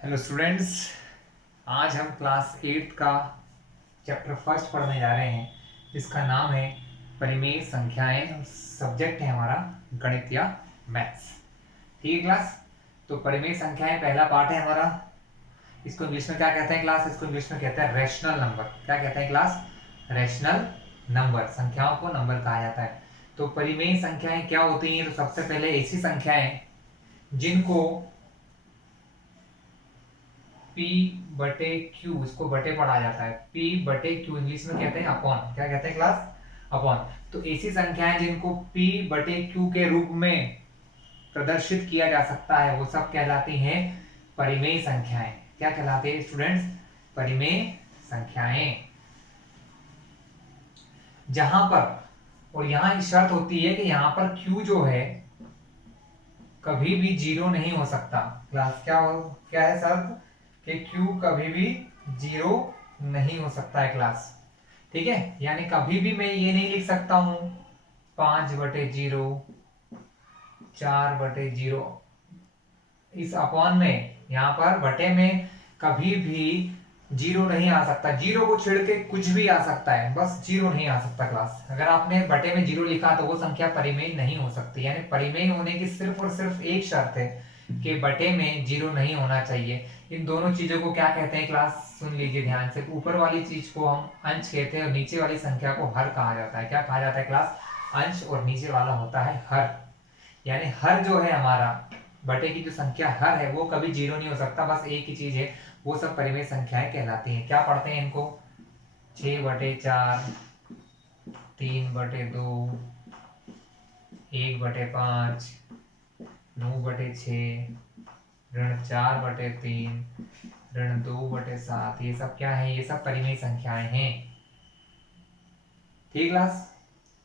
Hello students, आज हम class 8 का चैप्टर फर्स्ट पढ़ने जा रहे हैं जिसका नाम है परिमेय संख्याएं। सब्जेक्ट है हमारा गणित या मैथ्स। ठीक है क्लास। तो परिमेय संख्याएं पहला पार्ट है हमारा। इसको इंग्लिश में क्या कहते हैं क्लास? इसको इंग्लिश में कहते हैं रैशनल नंबर। क्या कहते हैं क्लास? Rational number. संख्याओं को नंबर कहा जाता है। तो परिमेय संख्याएं क्या होती हैं? तो सबसे पहले ऐसी संख्याएं जिनको P बटे Q, इसको बटे पढ़ा जाता है। P बटे Q इंग्लिश में कहते हैं अपॉन। क्या कहते हैं क्लास? अपॉन। तो ऐसी संख्याएं जिनको P बटे Q के रूप में प्रदर्शित किया जा सकता है वो सब कहलाती हैं परिमेय संख्याएं। क्या कहलाते हैं स्टूडेंट्स? परिमेय संख्याएं। जहां पर, और यहां एक शर्त होती है कि यहां पर Q जो है कभी भी जीरो नहीं हो सकता। क्लास क्या है शर्त? कि Q कभी भी जीरो नहीं हो सकता है क्लास। ठीक है, यानी कभी भी मैं ये नहीं लिख सकता हूं 5/0, 4/0। इस अपॉन में, यहां पर बटे में कभी भी जीरो नहीं आ सकता। जीरो को छेड़ के कुछ भी आ सकता है, बस जीरो नहीं आ सकता क्लास। अगर आपने बटे में जीरो लिखा तो वो संख्या परिमेय नहीं हो सकती। यानी परिमेय होने की सिर्फ और सिर्फ एक शर्त है कि बटे में जीरो नहीं होना चाहिए। इन दोनों चीजों को क्या कहते हैं क्लास? सुन लीजिए ध्यान से। ऊपर वाली चीज को हम अंश कहते हैं और नीचे वाली संख्या को हर कहा जाता है। क्या कहा जाता है क्लास? अंश। और नीचे वाला होता है हर। यानी हर जो है हमारा, बटे की जो संख्या हर है वो कभी जीरो नहीं हो सकता। बस एक ही चीज है, वो सब परिमेय संख्याएं कहलाती हैं। क्या पढ़ते हैं इनको? 6/4, 3/2, 1/5, 9/6, ऋण 4/3, ऋण 2/7। ये सब क्या है? ये सब परिमेय संख्याएं हैं। ठीक क्लास।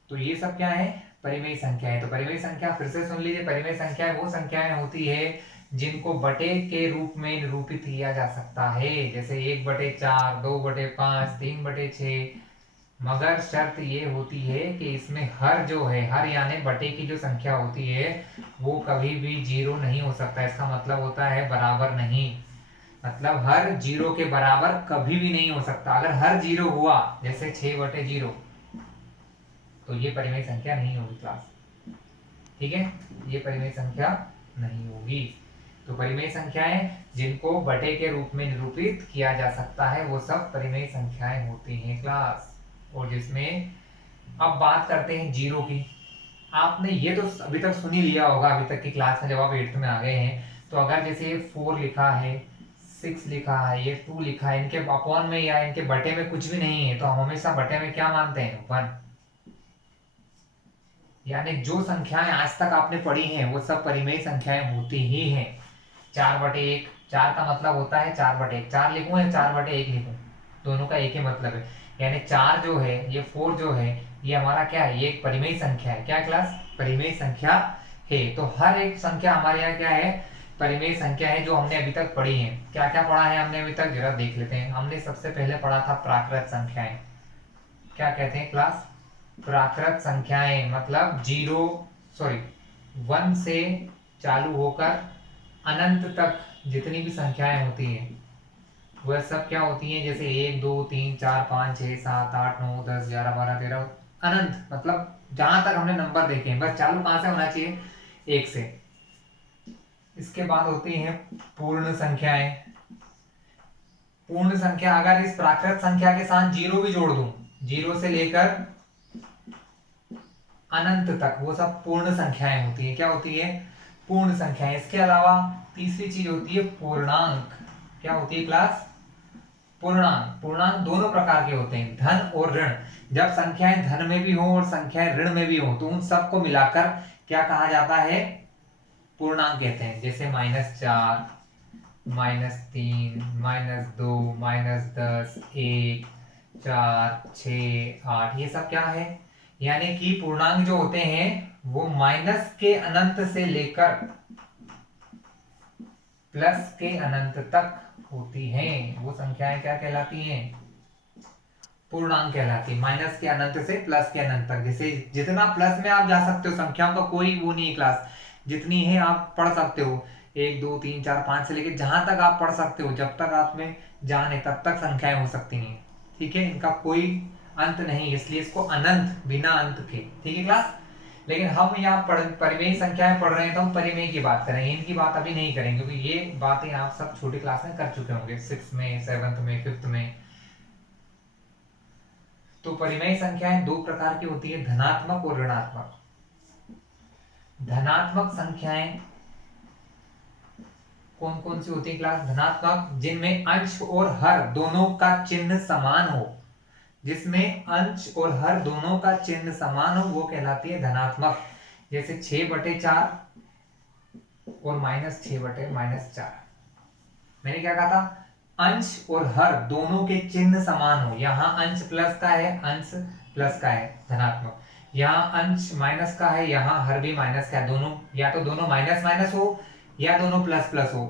तो ये सब क्या है? परिमेय संख्याएं। तो परिमेय संख्या फिर से सुन लीजिए। परिमेय संख्याएं वो संख्याएं होती है जिनको बटे के रूप में निरूपित किया जा सकता है। जैसे 1/4, 2/5, 3/6। मगर शर्त ये होती है कि इसमें हर जो है, हर यानी बटे की जो संख्या होती है वो कभी भी जीरो नहीं हो सकता। इसका मतलब होता है बराबर नहीं। मतलब हर जीरो के बराबर कभी भी नहीं हो सकता। अगर हर जीरो हुआ, जैसे 6/0, तो ये परिमेय संख्या नहीं होगी क्लास। ठीक है, ये परिमेय संख्या नहीं होगी। तो परिमेय संख्याएं जिनको बटे के रूप में निरूपित किया जा सकता है वो सब परिमेय संख्याएं होती हैं क्लास। और जिसमें अब बात करते हैं जीरो की। आपने ये तो अभी तक सुन ही लिया होगा अभी तक की क्लास में, जब आप 8th में आ गए हैं। तो अगर जैसे 4 लिखा है, 6 लिखा है, ये 2 लिखा है, इनके अपॉन में या इनके बटे में कुछ भी नहीं है तो हम हमेशा बटे में क्या मानते हैं? 1। यानी जो संख्याएं आज तक आपने पढ़ी हैं वो सब परिमेय संख्याएं होती ही हैं। 4/1, 4 का मतलब होता है 4/1। 4 लिखूं या 4/1 लिखूं, दोनों का एक ही मतलब है। यानी 4 जो है, ये 4 जो है, ये हमारा क्या है? ये एक परिमेय संख्या है। क्या क्लास? परिमेय संख्या है। तो हर एक संख्या हमारे यहाँ क्या है? परिमेय संख्या है, जो हमने अभी तक पढ़ी है। क्या क्या पढ़ा है हमने अभी तक? जरा देख लेते हैं। हमने सबसे पहले पढ़ा था प्राकृत संख्याएं। क्या कहते हैं क्लास? प्राकृत संख्याएं मतलब 1 से चालू होकर अनंत तक जितनी भी संख्याएं होती हैं वह सब क्या होती हैं? जैसे 1, 2, 3, 4, 5, 6, 7, 8, 9, 10, 11, 12, 13, अनंत। मतलब जहां तक हमने नंबर देखे हैं, बस चालू कहां से होना चाहिए? 1 से। इसके बाद होती हैं पूर्ण संख्याएं। पूर्ण संख्या, अगर इस प्राकृत संख्या के साथ जीरो भी जोड़ दूं, 0 से लेकर अनंत तक, वो सब पूर्ण संख्याएं होती है। क्या होती है? पूर्ण संख्याएं। इसके अलावा तीसरी चीज होती है पूर्णांक। क्या होती है क्लास? पूर्णांक। पूर्णांक दोनों प्रकार के होते हैं, धन और ऋण। जब संख्याएं धन में भी हो और संख्याएं ऋण में भी हो तो उन सबको मिलाकर क्या कहा जाता है? पूर्णांक कहते हैं। जैसे -4, -3, -2, -10, 1, 4, 6, 8, ये सब क्या है? यानी कि पूर्णांक जो होते हैं वो माइनस के अनंत से लेकर प्लस के अनंत तक होती हैं। वो संख्याएं क्या कहलाती हैं? पूर्णांक कहलाती है। माइनस के अनंत से प्लस के अनंत तक। जैसे जितना प्लस में आप जा सकते हो, संख्याओं का कोई वो नहीं है क्लास, जितनी है आप पढ़ सकते हो। 1 2 3 4 5 से लेकर जहां तक आप पढ़ सकते हो, जब तक आप में जान है तब तक संख्याएं हो सकती हैं। ठीक है, इनका कोई अंत नहीं, इसलिए इसको अनंत, बिना अंत के। ठीक है क्लास। लेकिन हम यहाँ परिमेय संख्याएं पढ़ रहे हैं तो हम परिमेय की बात करेंगे, इनकी बात अभी नहीं करेंगे, क्योंकि ये बातें आप सब छोटी क्लास में कर चुके होंगे, 6 में, 7th में, 5th में। तो परिमेय संख्याएं दो प्रकार की होती है, धनात्मक और ऋणात्मक। धनात्मक संख्याएं कौन कौन सी होती है क्लास? धनात्मक जिनमें अंश और हर दोनों का चिन्ह समान हो, जिसमें अंश और हर दोनों का चिन्ह समान हो वो कहलाती है धनात्मक। जैसे 6/4 और -6/-4। मैंने क्या कहा था? अंश और हर दोनों के चिन्ह समान हो। यहाँ अंश प्लस का है, अंश प्लस का है, धनात्मक। यहाँ अंश माइनस का है, यहाँ हर भी माइनस का है। दोनों या तो दोनों माइनस माइनस हो या दोनों प्लस प्लस हो,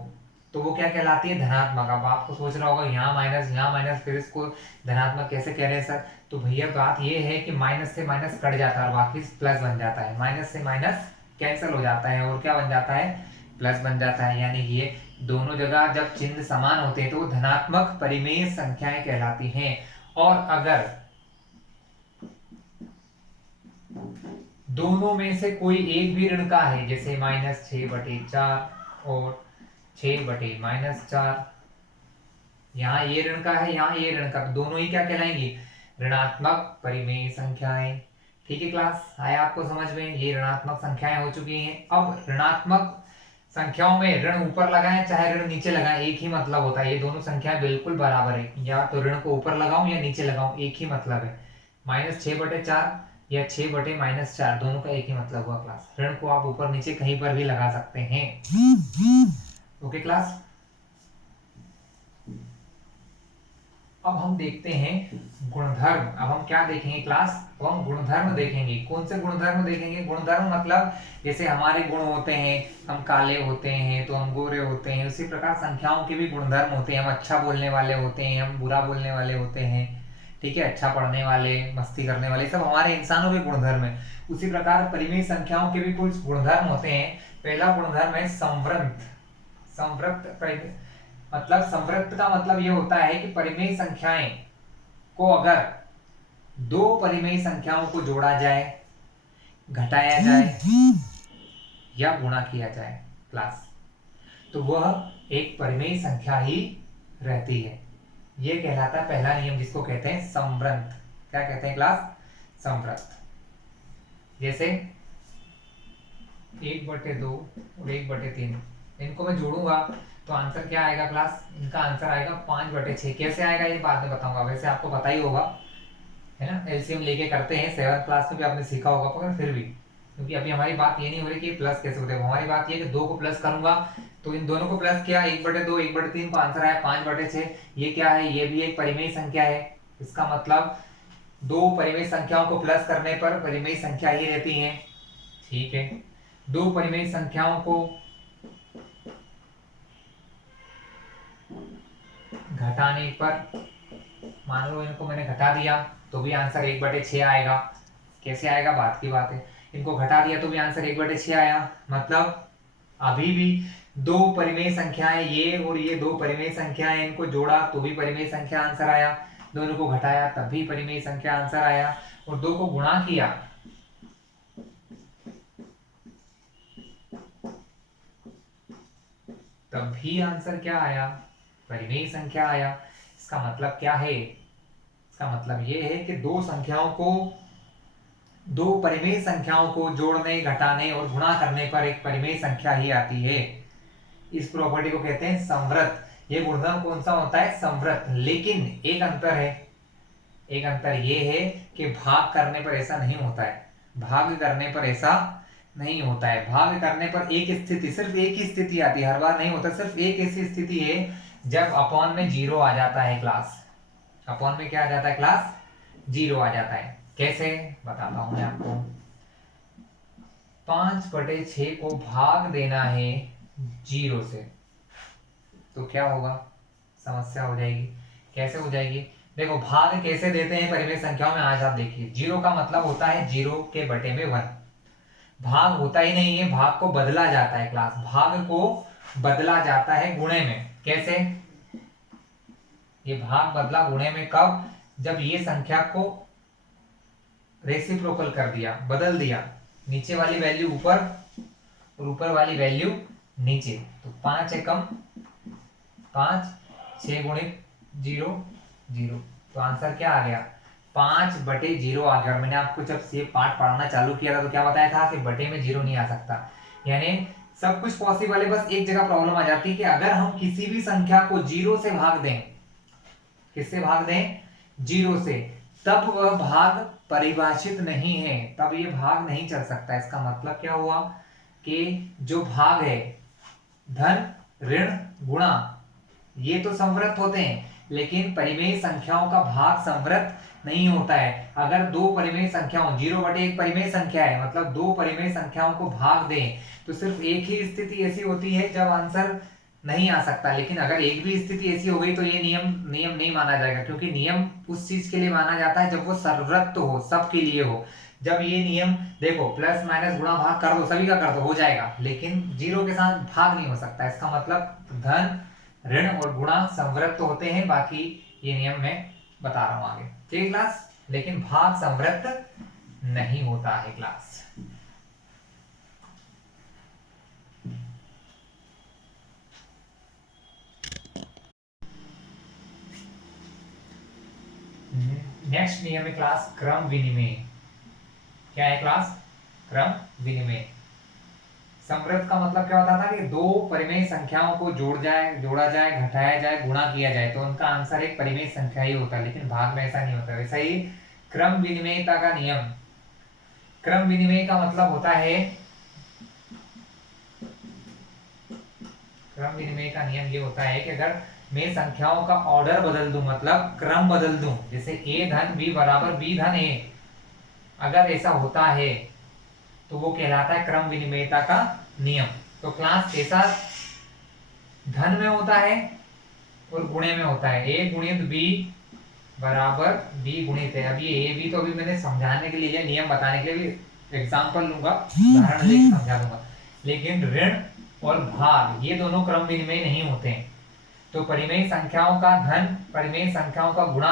तो वो क्या कहलाती है? धनात्मक। अब आपको सोच रहा होगा यहाँ माइनस, फिर इसको धनात्मक कैसे कह रहे हैं सर? तो भैया बात ये है कि माइनस से माइनस कट जाता है और वापिस प्लस बन जाता है। माइनस से माइनस कैंसिल हो जाता है और क्या बन जाता है? प्लस बन जाता है। यानी ये दोनों जगह जब चिन्ह समान होते हैं तो वो धनात्मक परिमेय संख्याएं कहलाती हैं। और अगर दोनों में से कोई एक भी ऋण का है, जैसे -6/4 और 6/-4, यहाँ ये ऋण का है, यहाँ ये ऋण का, तो दोनों ही क्या कहलाएंगी? ऋणात्मक परिमेय संख्याएं। ठीक है क्लास, आया आपको समझ में? ये ऋणात्मक संख्याएं हो चुकी हैं। अब ऋणात्मक संख्याओं में ऋण ऊपर लगाएं चाहे ऋण नीचे लगाएं, एक ही मतलब होता है। ये दोनों संख्याएं बिल्कुल बराबर है, या तो ऋण को ऊपर लगाऊं या नीचे लगाऊं, एक ही मतलब है। -6/4 या 6/-4 दोनों का एक ही मतलब हुआ क्लास। ऋण को आप ऊपर नीचे कहीं पर भी लगा सकते हैं। Okay class. अब हम देखते हैं गुणधर्म। अब हम क्या देखेंगे क्लास? अब हम गुणधर्म देखेंगे। कौन से गुणधर्म देखेंगे? गुणधर्म मतलब जैसे हमारे गुण होते हैं, हम काले होते हैं तो हम गोरे होते हैं, उसी प्रकार संख्याओं के भी गुणधर्म होते हैं। हम अच्छा बोलने वाले होते हैं, हम बुरा बोलने वाले होते हैं। ठीक है, अच्छा पढ़ने वाले, मस्ती करने वाले, सब हमारे इंसानों के गुणधर्म है। उसी प्रकार परिमेय संख्याओं के भी कुछ गुणधर्म होते हैं। पहला गुणधर्म है संवृत्त। संवृत्त मतलब संवृत्त का मतलब ये होता है कि परिमेय संख्याएं को अगर दो परिमेय संख्याओं को जोड़ा जाए, घटाया जाए या गुणा किया जाए क्लास, तो वह एक परिमेय संख्या ही रहती है। यह कहलाता है पहला नियम, जिसको कहते हैं संवृत्त। क्या कहते हैं क्लास? संवृत्त। जैसे 1/2 और 1/3, इनको मैं जोड़ूंगा तो आंसर क्या आएगा क्लास? इनका आंसर आएगा 5/6। कैसे आएगा ये बाद में बताऊंगा, वैसे आपको पता ही होगा, है ना? एलसीएम लेके करते हैं, 7th क्लास में भी आपने सीखा होगा, पर फिर भी, क्योंकि अभी हमारी बात ये नहीं हो रही कि प्लस कैसे होते हैं। हमारी बात ये कि 2 को प्लस करूंगा तो इन दोनों को प्लस किया, 1/2 1/3 को आंसर आया 5/6। ये क्या है? ये भी एक परिमेय संख्या है। इसका मतलब दो परिमेय संख्याओं को प्लस करने पर परिमेय संख्या ही रहती है। ठीक है, दो परिमेय संख्याओं को घटाने पर, मान लो इनको मैंने घटा दिया तो भी आंसर 1/6 आएगा। कैसे आएगा? बात की बात है। इनको घटा दिया तो भी आंसर 1/6 आया। मतलब अभी भी दो परिमेय संख्याएं, ये और ये दो परिमेय संख्याएं, इनको जोड़ा तो भी परिमेय संख्या आंसर आया, दोनों को घटाया तब भी परिमेय संख्या आंसर आया, और दो को गुणा किया तब भी आंसर क्या आया? परिमेय संख्या आया। इसका मतलब क्या है? इसका मतलब ये है कि दो परिमेय संख्याओं को जोड़ने, घटाने और गुणा करने पर एक परिमेय संख्या ही आती है। इस प्रॉपर्टी को कहते हैं संवृत्त। ये गुणधर्म कौन सा होता है? संवृत्त। लेकिन एक अंतर है, एक अंतर ये है कि भाग करने पर ऐसा नहीं होता है। भाग करने पर ऐसा नहीं होता है। भाग करने पर एक स्थिति, सिर्फ एक ही स्थिति आती है, हर बार नहीं होता। सिर्फ एक ऐसी स्थिति है जब अपॉन में 0 आ जाता है क्लास। अपॉन में क्या आ जाता है क्लास? 0 आ जाता है। कैसे? बताता हूं मैं आपको। 5/6 को भाग देना है 0 से, तो क्या होगा? समस्या हो जाएगी। कैसे हो जाएगी? देखो, भाग कैसे देते हैं परिमेय संख्याओं में, आज आप देखिए। 0 का मतलब होता है 0 के बटे में 1। भाग होता ही नहीं है, भाग को बदला जाता है क्लास। भाग को बदला जाता है गुणे में। कैसे? ये भाग बदला गुणे में कब? जब ये संख्या को रेसिप्रोकल कर दिया, बदल दिया, नीचे वाली वैल्यू ऊपर और ऊपर वाली वैल्यू नीचे। तो 5 एकम 5, 6 गुणित 0 0। तो आंसर क्या आ गया? 5/0 आ गया। और मैंने आपको जब से पार्ट पढ़ाना चालू किया था तो क्या बताया था कि बटे में 0 नहीं आ सकता। यानी सब कुछ पॉसिबल है, बस एक जगह प्रॉब्लम आ जाती है कि अगर हम किसी भी संख्या को 0 से भाग दें, किससे भाग दें? 0 से, तब वह भाग परिभाषित नहीं है, तब ये भाग नहीं चल सकता। इसका मतलब क्या हुआ कि जो भाग है धन ऋण गुणा ये तो संवृत होते हैं, लेकिन परिमेय संख्याओं का भाग संवृत नहीं होता है। अगर दो परिमेय संख्याओं 0/1 परिमेय संख्या है, मतलब दो परिमेय संख्याओं को भाग दें तो सिर्फ एक ही स्थिति ऐसी होती है जब आंसर नहीं आ सकता। लेकिन अगर एक भी स्थिति ऐसी हो गई तो ये नियम नहीं माना जाएगा, क्योंकि नियम उस चीज के लिए माना जाता है जब वो सर्वत्र हो, सबके लिए हो। जब ये नियम देखो प्लस माइनस गुणा भाग कर दो, सभी का कर दो, हो जाएगा, लेकिन 0 के साथ भाग नहीं हो सकता। इसका मतलब धन ऋण और गुणा संवृत्त होते हैं, बाकी ये नियम मैं बता रहा हूं आगे, ठीक है क्लास। लेकिन भाग संवृत्त नहीं होता है क्लास। नेक्स्ट नियम है क्लास क्रम विनिमय। क्या है क्लास? क्रम विनिमय। संवृत्त का मतलब क्या होता था कि दो परिमेय संख्याओं को जोड़ा जाए, घटाया जाए, गुणा किया जाए तो उनका आंसर एक परिमेय संख्या ही होता है, लेकिन भाग में ऐसा नहीं होता। वैसा ही क्रम विनिमयता का नियम, क्रम विनिमय का मतलब होता है, क्रम विनिमय का नियम ये होता है कि अगर मैं संख्याओं का ऑर्डर बदल दूं, मतलब क्रम बदल दूं, जैसे a धन b बराबर b धन a, अगर ऐसा होता है तो वो कहलाता है क्रम विनिमयता का नियम। तो क्लास ऐसा धन में होता है और गुणे में होता है, a गुणित b बराबर b गुणित है। अब ये a b तो अभी मैंने समझाने के लिए, नियम बताने के लिए एग्जाम्पल लूंगा, उदाहरण लेके समझा दूंगा। लेकिन ऋण और भाग ये दोनों क्रम विनिमय नहीं होते हैं। तो परिमेय संख्याओं का धन परिमेय संख्याओं का गुणा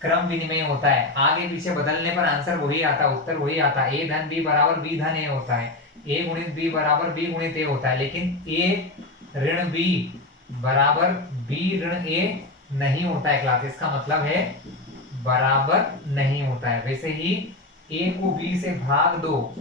क्रम विनिमय होता है। आगे पीछे बदलने पर आंसर वही आता, उत्तर वही आता। a धन b बराबर b धन a होता है, a गुणित b बराबर b गुणित a होता है, लेकिन a ऋण b बराबर b ऋण a नहीं होता है क्लास। इसका मतलब है बराबर नहीं होता है। वैसे ही a को b से भाग दो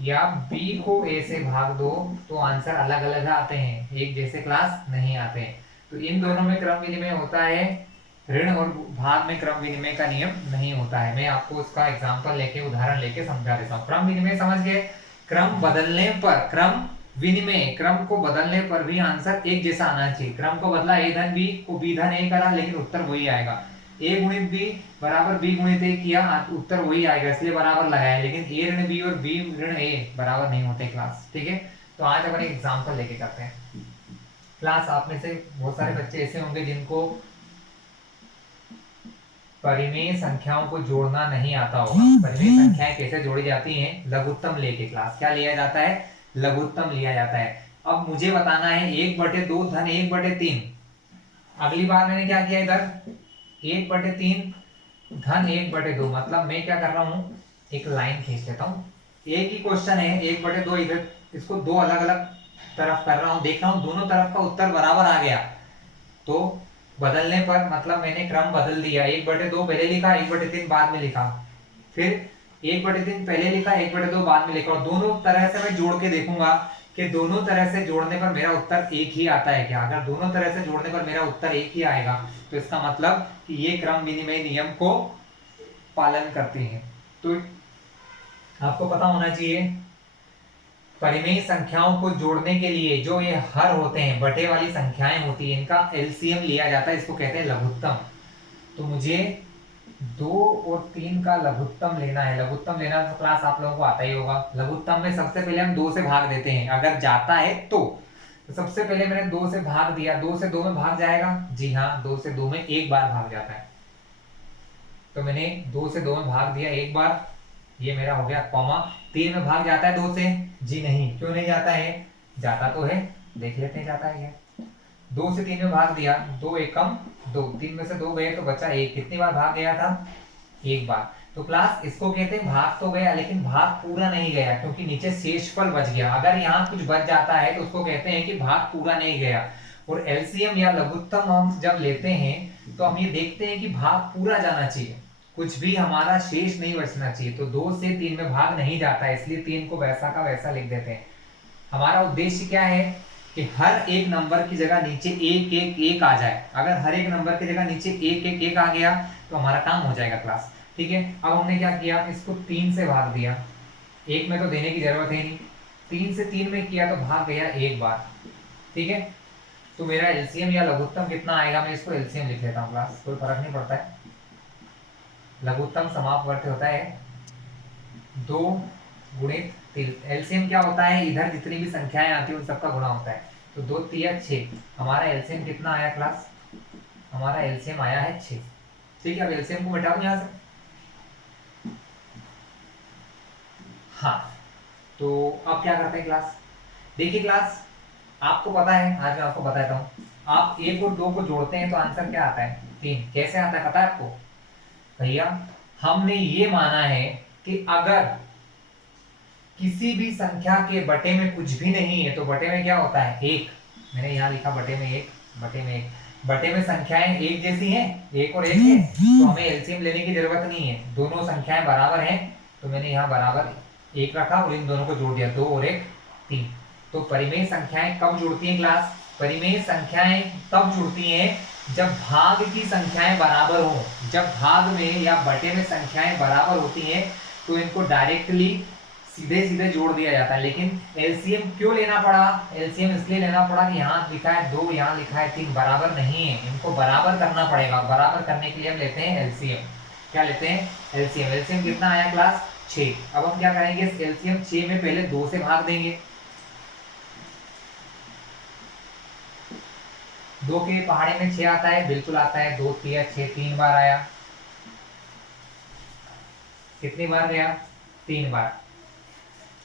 या b को a से भाग दो तो आंसर अलग अलग आते हैं, एक जैसे क्लास नहीं आते हैं। तो इन दोनों में क्रम विनिमय होता है, ऋण और भाग में क्रम विनिमय का नियम नहीं होता है। मैं आपको उसका एग्जांपल लेके, उदाहरण लेके समझा देता हूँ। क्रम विनिमय समझ गए? क्रम बदलने पर, क्रम विनिमय, क्रम को बदलने पर भी आंसर एक जैसा आना चाहिए। क्रम को बदला, a धन b को b धन a करा, लेकिन उत्तर वही आएगा। a गुणित b बराबर b गुणित a किया, उत्तर वही आएगा, इसलिए बराबर लगाया। लेकिन a ऋण b और b ऋण a बराबर नहीं होते क्लास, ठीक है। तो आज अपन एक एग्जांपल लेके करते हैं क्लास। आप में से बहुत सारे बच्चे ऐसे होंगे जिनको परिमेय संख्याओं को जोड़ना नहीं आता होगा। परिमेय संख्याएं कैसे जोड़ी जाती हैं? लघुत्तम लेके क्लास। क्या लिया जाता है? लघुत्तम लिया जाता है। अब मुझे बताना है 1/2 धन 1/3। अगली बार मैंने क्या किया, इधर 1/3 धन 1/2, मतलब मैं क्या कर रहा हूँ, एक लाइन खींच लेता हूँ। एक ही क्वेश्चन है, 1/2 इधर, इसको दो अलग अलग तरफ कर रहा हूँ, देख रहा हूँ दोनों तरफ का उत्तर बराबर आ गया। तो बदलने पर मतलब मैंने क्रम बदल दिया, 1/2 पहले लिखा, 1/3 बाद में लिखा, फिर 1/3 पहले लिखा, 1/2 बाद में लिखा, और दोनों तरह से मैं जोड़ के देखूंगा कि दोनों तरह से जोड़ने पर मेरा उत्तर एक ही आता है क्या। अगर दोनों तरह से जोड़ने पर मेरा उत्तर एक ही आएगा तो इसका मतलब कि ये क्रम विनिमय नियम को पालन करते हैं। तो आपको पता होना चाहिए परिमेय संख्याओं को जोड़ने के लिए जो ये हर होते हैं, बटे वाली संख्याएं होती हैं, इनका एलसीएम लिया जाता है, इसको कहते हैं लघुत्तम। तो मुझे 2 और 3 का लघुत्तम लेना है। लघुत्तम लेना तो क्लास आप लोगों को आता ही होगा। लघुत्तम में सबसे पहले हम 2 से भाग देते हैं, अगर जाता है तो सबसे पहले मैंने 2 से भाग दिया, 2 से 2 में भाग जाएगा, जी हाँ, 2 से 2 में एक बार भाग जाता है। तो मैंने 2 से 2 में भाग दिया एक बार, ये मेरा हो गया कॉमा। 3 में भाग जाता है 2 से? जी नहीं। क्यों नहीं जाता है? जाता तो है, देख लेते हैं जाता है क्या। 2 से 3 में भाग दिया, 2 एकम 2, 3 में से 2 गए तो बचा 1। कितनी बार भाग गया था? एक बार। तो क्लास इसको कहते हैं भाग तो गया लेकिन भाग पूरा नहीं गया, क्योंकि नीचे शेषफल बच गया। अगर यहाँ कुछ बच जाता है तो उसको कहते हैं कि भाग पूरा नहीं गया। और एलसीएम या लघुत्तम हम जब लेते हैं तो हम ये देखते हैं कि भाग पूरा जाना चाहिए, कुछ भी हमारा शेष नहीं बचना चाहिए। तो 2 से 3 में भाग नहीं जाता है, इसलिए 3 को वैसा का वैसा लिख देते हैं। हमारा उद्देश्य क्या है कि हर एक नंबर की जगह नीचे 1 1 1 आ जाए। अगर हर एक नंबर की जगह नीचे 1 1 1 आ गया तो हमारा काम हो जाएगा क्लास। ठीक है, अब हमने क्या किया, इसको 3 से भाग दिया। 1 में तो देने की जरूरत है नहीं, 3 से 3 में किया तो भाग गया एक बार। ठीक है, तो मेरा एलसीएम या लघुत्तम कितना आएगा, मैं इसको एलसीएम लिख लेता हूँ क्लास, कोई फर्क नहीं पड़ता है। लघुत्तम समापवर्त होता है 2 गुणित 3। एलसीएम क्या होता है, इधर जितनी भी संख्याएं आती है उन सबका गुणा होता है। तो 2 3 6, हमारा एलसीएम कितना आया क्लास, हमारा एलसीएम आया है 6। ठीक है, अब एलसीएम को मिटा दूं यहां से। हाँ, तो अब क्या करते हैं क्लास, देखिए क्लास, आपको पता है, आज मैं आपको बताता हूँ। आप 1 और 2 को जोड़ते हैं तो आंसर क्या आता है, 3। कैसे आता है पता है आपको? भैया हमने ये माना है कि अगर किसी भी संख्या के बटे में कुछ भी नहीं है तो बटे में क्या होता है, 1। मैंने यहाँ लिखा बटे में 1, बटे में 1। बटे में संख्याएं एक जैसी हैं, 1 और 1 है, तो हमें एलसीएम लेने की जरूरत नहीं है। दोनों संख्याएं बराबर हैं, तो मैंने यहाँ बराबर 1 रखा और इन दोनों को जोड़ दिया, 2 और 1 3। तो परिमेय संख्याएं कब जुड़ती हैं क्लास, परिमेय संख्याएं तब जुड़ती हैं जब भाग की संख्याएं बराबर हो। जब भाग में या बटे में संख्याएं बराबर होती हैं तो इनको डायरेक्टली सीधे सीधे जोड़ दिया जाता है। लेकिन एलसीएम क्यों लेना पड़ा, एलसीएम इसलिए लेना पड़ा कि यहाँ लिखा है 2, यहाँ लिखा है 3, बराबर नहीं है, इनको बराबर करना पड़ेगा। बराबर करने के लिए हम लेते हैं एलसीएम। क्या लेते हैं, एलसीएम। एलसीएम कितना आया क्लास, 6। अब हम क्या करेंगे, इस एलसीएम 6 में पहले 2 से भाग देंगे। 2 के पहाड़े में 6 आता है, बिल्कुल आता है। 2 3 6, 3 बार आया। कितनी बार गया, 3 बार।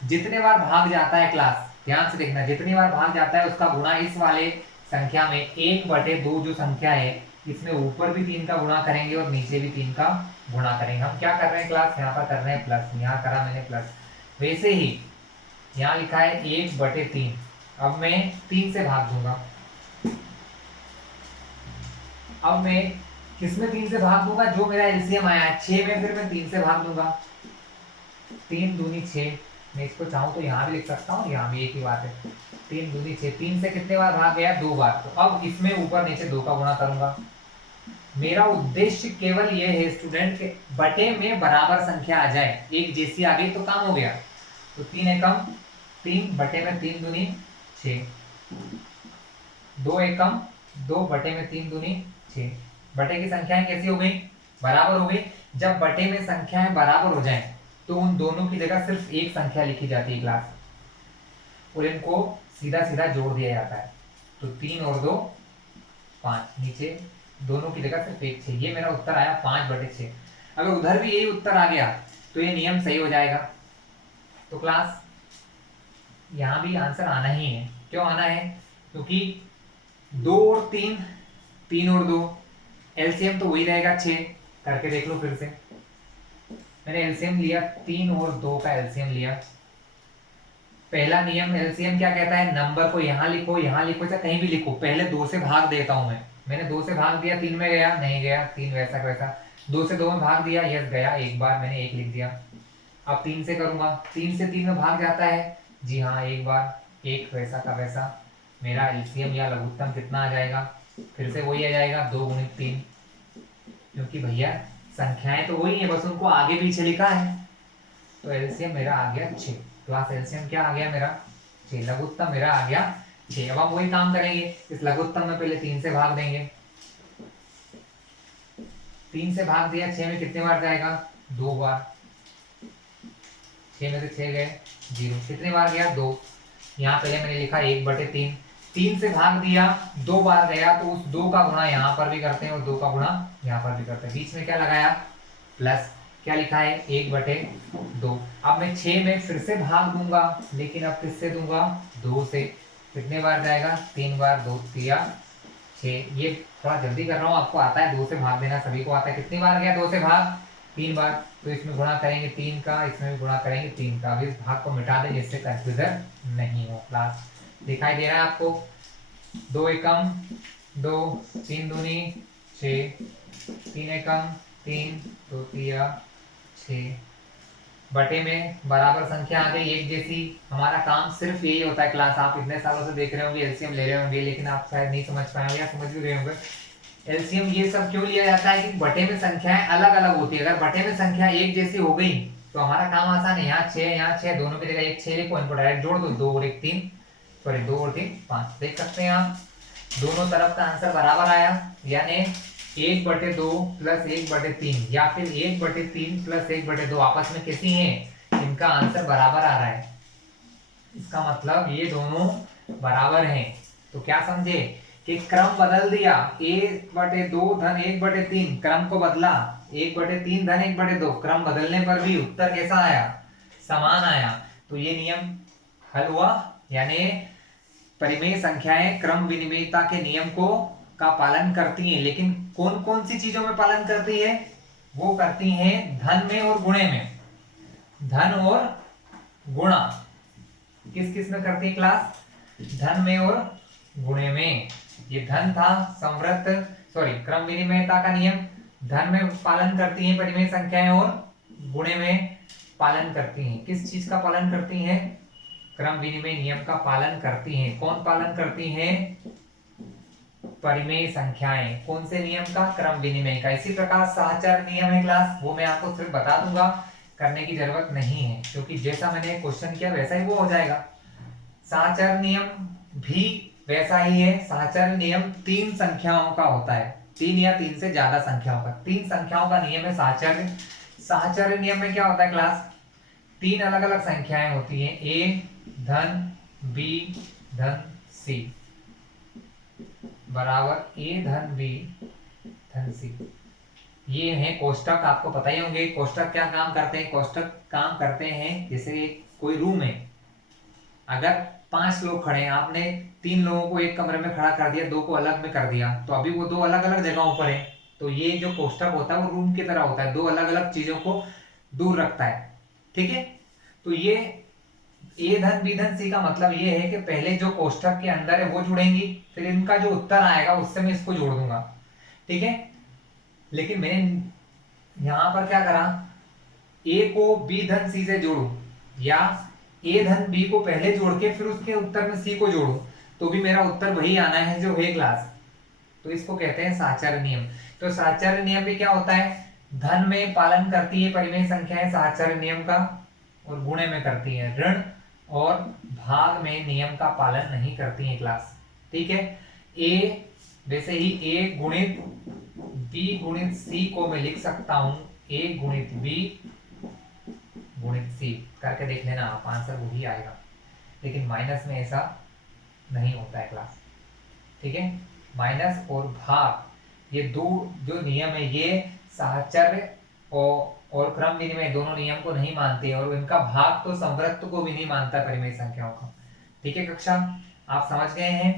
जितने बार भाग जाता है क्लास, ध्यान से देखना, जितनी बार भाग जाता है उसका गुणा इस वाले संख्या में 1/2 जो संख्या है इसमें ऊपर भी 3 का गुणा करेंगे और नीचे भी 3 का गुणा करेंगे। हम क्या कर रहे हैं क्लास, यहाँ पर कर रहे हैं प्लस, यहाँ करा मैंने प्लस। वैसे ही यहाँ लिखा है 1/3। अब मैं 3 से भाग दूंगा। अब मैं किसमें 3 से भाग दूंगा, जो मेरा एलसीएम आया है 6 में, फिर मैं 3 से भाग दूंगा। 3 दूनी 6। मैं इसको चाहूं तो यहाँ भी लिख सकता हूँ, यहाँ भी एक ही बात है। 3 दूनी 6, 3 से कितने बार भाग गया, 2 बार। तो अब इसमें ऊपर नीचे 2 का गुणा करूंगा। मेरा उद्देश्य केवल ये है स्टूडेंट के बटे में बराबर संख्या आ जाए, एक जैसी आ गई तो काम हो गया। तो 3 एकम 3, बटे में 3 दूनी 6, 2 एकम 2, बटे में 3 दूनी 6। बटे की संख्याएं कैसी हो गई, बराबर हो गई। जब बटे में संख्याएं बराबर हो जाएं तो उन दोनों की जगह सिर्फ एक संख्या लिखी जाती है क्लास, और इनको सीधा सीधा जोड़ दिया जाता है। तो 3 और 2 5, नीचे दोनों की जगह सिर्फ 1 6। ये मेरा उत्तर आया 5/6। अगर उधर भी यही उत्तर आ गया तो ये नियम सही हो जाएगा। तो क्लास यहाँ भी आंसर आना ही है। क्यों आना है, क्योंकि 2 और 3, 3 और 2, एलसीएम तो वही रहेगा 6। करके देख लो फिर से, मैंने एलसीएम लिया 3 और 2 का एलसीएम लिया। पहला नियम एलसीएम क्या कहता है, नंबर को यहाँ लिखो, यहाँ लिखो, चाहे कहीं भी लिखो, पहले 2 से भाग देता हूं मैं। मैंने 2 से भाग दिया, 3 में गया, नहीं गया, 3 वैसा का वैसा। 2 से 2 में भाग दिया, यस गया एक बार, मैंने 1 लिख दिया। अब 3 से करूंगा, 3 से 3 में भाग जाता है, जी हाँ एक बार, 1 वैसा का वैसा। मेरा एलसीएम या लघुत्तम कितना आ जाएगा, फिर से वही आ जाएगा 2 गुणित 3, क्योंकि भैया संख्याएं तो वही है, बस उनको आगे पीछे लिखा है। तो एलसीएम मेरा आ गया 6। क्लास एलसीएम क्या आ गया मेरा, 6। लघुत्तम मेरा आ गया 6। अब हम वही काम करेंगे, इस लघुत्तम में पहले 3 से भाग देंगे। 3 से भाग दिया, 6 में कितने बार जाएगा, 2 बार। 6 में से 6 गए 0, कितने बार गया, 2। यहाँ पहले मैंने लिखा 1/3। 3 से भाग दिया, 2 बार गया, तो उस 2 का गुणा यहाँ पर भी करते हैं और 2 का गुणा यहाँ पर भी करते हैं। बीच में क्या लगाया, प्लस। क्या लिखा है 1/2। अब मैं 6 में फिर से भाग दूंगा, लेकिन अब किससे दूंगा 2 से। कितने बार जाएगा 3 बार, 2 3 6। ये थोड़ा जल्दी कर रहा हूँ, आपको आता है 2 से भाग देना, सभी को आता है। कितनी बार गया 2 से भाग 3 बार। तो इसमें गुणा करेंगे 3 का, इसमें भी गुणा करेंगे 3 का। अब इस भाग को मिटा दें जिससे कंफ्यूजन नहीं हो। क्लास दिखाई दे रहा है आपको। 2 एकम 2, 3 दूनी 6, 3 एकम 3, 2 तिया 6। बटे में बराबर संख्या आ गई एक जैसी। हमारा काम सिर्फ यही होता है क्लास, आप इतने सालों से देख रहे होंगे, एलसीएम ले रहे होंगे, लेकिन आप शायद नहीं समझ पाए होंगे या समझ भी रहे होंगे। एलसीएम ये सब क्यों लिया जाता है कि बटे में संख्याएं अलग अलग होती है। अगर बटे में संख्या एक जैसी हो गई तो हमारा काम आसान है। यहाँ 6 यहाँ 6, दोनों की जगह एक 6 लिखो, इनको डायरेक्ट जोड़ दो। 2 और 1 3, सॉरी 2 और 3 5। देख सकते हैं आप दोनों तरफ का आंसर बराबर आया, यानी 1/2 प्लस 1/3 या फिर 1/3 प्लस 1/2 आपस में किसी हैं, इनका आंसर बराबर आ रहा है। इसका मतलब ये दोनों बराबर हैं। तो क्या समझे कि क्रम बदल दिया, 1/2 धन 1/3 क्रम को बदला, 1/3 धन 1/2 क्रम बदलने पर भी उत्तर कैसा आया, समान आया। तो ये नियम हल हुआ, यानी परिमेय संख्याएं क्रम विनिमेयता के नियम को का पालन करती हैं। लेकिन कौन कौन सी चीजों में पालन करती है, वो करती हैं धन में और गुणे में। धन और गुणा किस किस में करती है क्लास, धन में और गुणे में। ये धन था संवृत, सॉरी क्रम विनिमयता का नियम, धन में पालन करती हैं परिमेय संख्याएं और गुणे में पालन करती हैं। किस चीज का पालन करती हैं, क्रम विनिमय नियम का पालन करती हैं। कौन पालन करती हैं, परिमेय संख्याएं। कौन से नियम का, क्रम विनिमय का। इसी प्रकार साहचर्य नियम है क्लास, वो मैं आपको सिर्फ बता दूंगा, करने की जरूरत नहीं है, क्योंकि जैसा मैंने क्वेश्चन किया वैसा ही वो हो जाएगा। साहचर्य नियम भी वैसा ही है। साहचर्य नियम 3 संख्याओं का होता है, 3 या 3 से ज्यादा संख्याओं का, 3 संख्याओं का नियम है साहचर्य। साहचर्य नियम में क्या होता है क्लास, 3 अलग अलग संख्याएं होती हैं, ए धन बी धन सी बराबर ए धन बी धन सी। ये है कोष्टक, आपको पता ही होंगे कोष्टक क्या काम करते हैं। कोष्टक काम करते हैं जैसे कोई रूम है, अगर 5 लोग खड़े हैं, आपने 3 लोगों को एक कमरे में खड़ा कर दिया, 2 को अलग में कर दिया, तो अभी वो 2 अलग अलग जगहों पर है। तो ये जो कोष्टक होता है वो रूम की तरह होता है, 2 अलग अलग चीजों को दूर रखता है। ठीक है, तो ये ए धन बी धन सी का मतलब ये है कि पहले जो कोष्टक के अंदर है वो जुड़ेंगी, फिर इनका जो उत्तर आएगा उससे मैं इसको जोड़ दूंगा। ठीक है, लेकिन मैंने यहां पर क्या करा, ए को बी धन सी से जोड़ू, या ए धन बी को पहले जोड़ के फिर उसके उत्तर में सी को जोड़ू, तो भी मेरा उत्तर वही आना है जो है क्लास। तो इसको कहते हैं साहचर्य नियम। तो साहचर्य नियम भी क्या होता है, धन में पालन करती है परिमेय संख्याएं साहचर्य नियम का, और गुणे में करती है ऋण, और भाग में नियम का पालन नहीं करती है क्लास। ठीक है, ए वैसे ही ए गुणित बी गुणित सी को मैं लिख सकता हूं ए गुणित बी गुणित सी, करके देख लेना आप, आंसर वही आएगा। लेकिन माइनस में ऐसा नहीं होता है क्लास। ठीक है, माइनस और भाग ये दो जो नियम है ये साहचर्य और क्रम विनिमय दोनों नियम को नहीं मानते, और इनका भाग तो संवृत्त को भी नहीं मानता परिमेय संख्याओं का। ठीक है कक्षा, आप समझ गए हैं।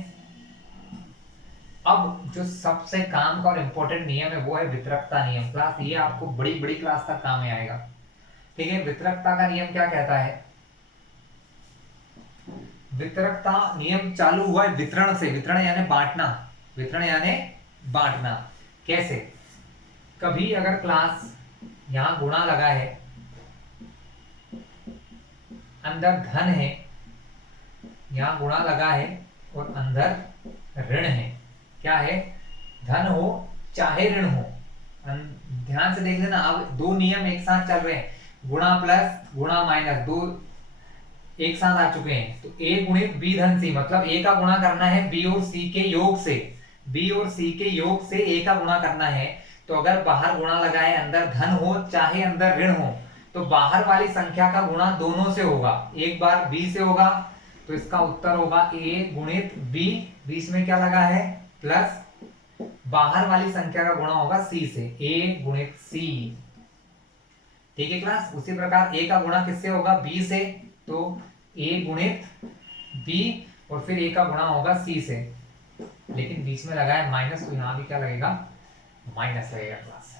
अब जो सबसे काम का और इंपॉर्टेंट नियम है वो है वितरकता नियम। क्लास ये आपको बड़ी बड़ी क्लास तक काम में आएगा। ठीक है, वितरकता का नियम क्या कहता है, वितरकता नियम चालू हुआ है वितरण से। वितरण यानी बांटना, वितरण यानी बांटना। कैसे, कभी अगर क्लास यहां गुणा लगा है, अंदर धन है, यहां गुणा लगा है और अंदर ऋण है। क्या है, धन हो चाहे ऋण हो। ध्यान से देख लेना, अब दो नियम एक साथ चल रहे हैं, गुणा प्लस गुणा माइनस, दो एक साथ आ चुके हैं। तो ए गुणित बी धन सी, मतलब ए का गुणा करना है बी और सी के योग से, बी और सी के योग से ए का गुणा करना है। तो अगर बाहर गुणा लगा है, अंदर धन हो चाहे अंदर ऋण हो, तो बाहर वाली संख्या का गुणा दोनों से होगा, एक बार बी से होगा, तो इसका उत्तर होगा ए गुणित बी, बीच में क्या लगा है प्लस, बाहर वाली संख्या का गुणा होगा सी से, ए गुणित सी। ठीक है क्लास। उसी प्रकार a का गुणा किससे होगा, b से, तो a गुणित b और फिर a का गुणा होगा c से, लेकिन बीच में लगा है माइनस, तो यहाँ भी क्या लगेगा, माइनस लगेगा क्लास।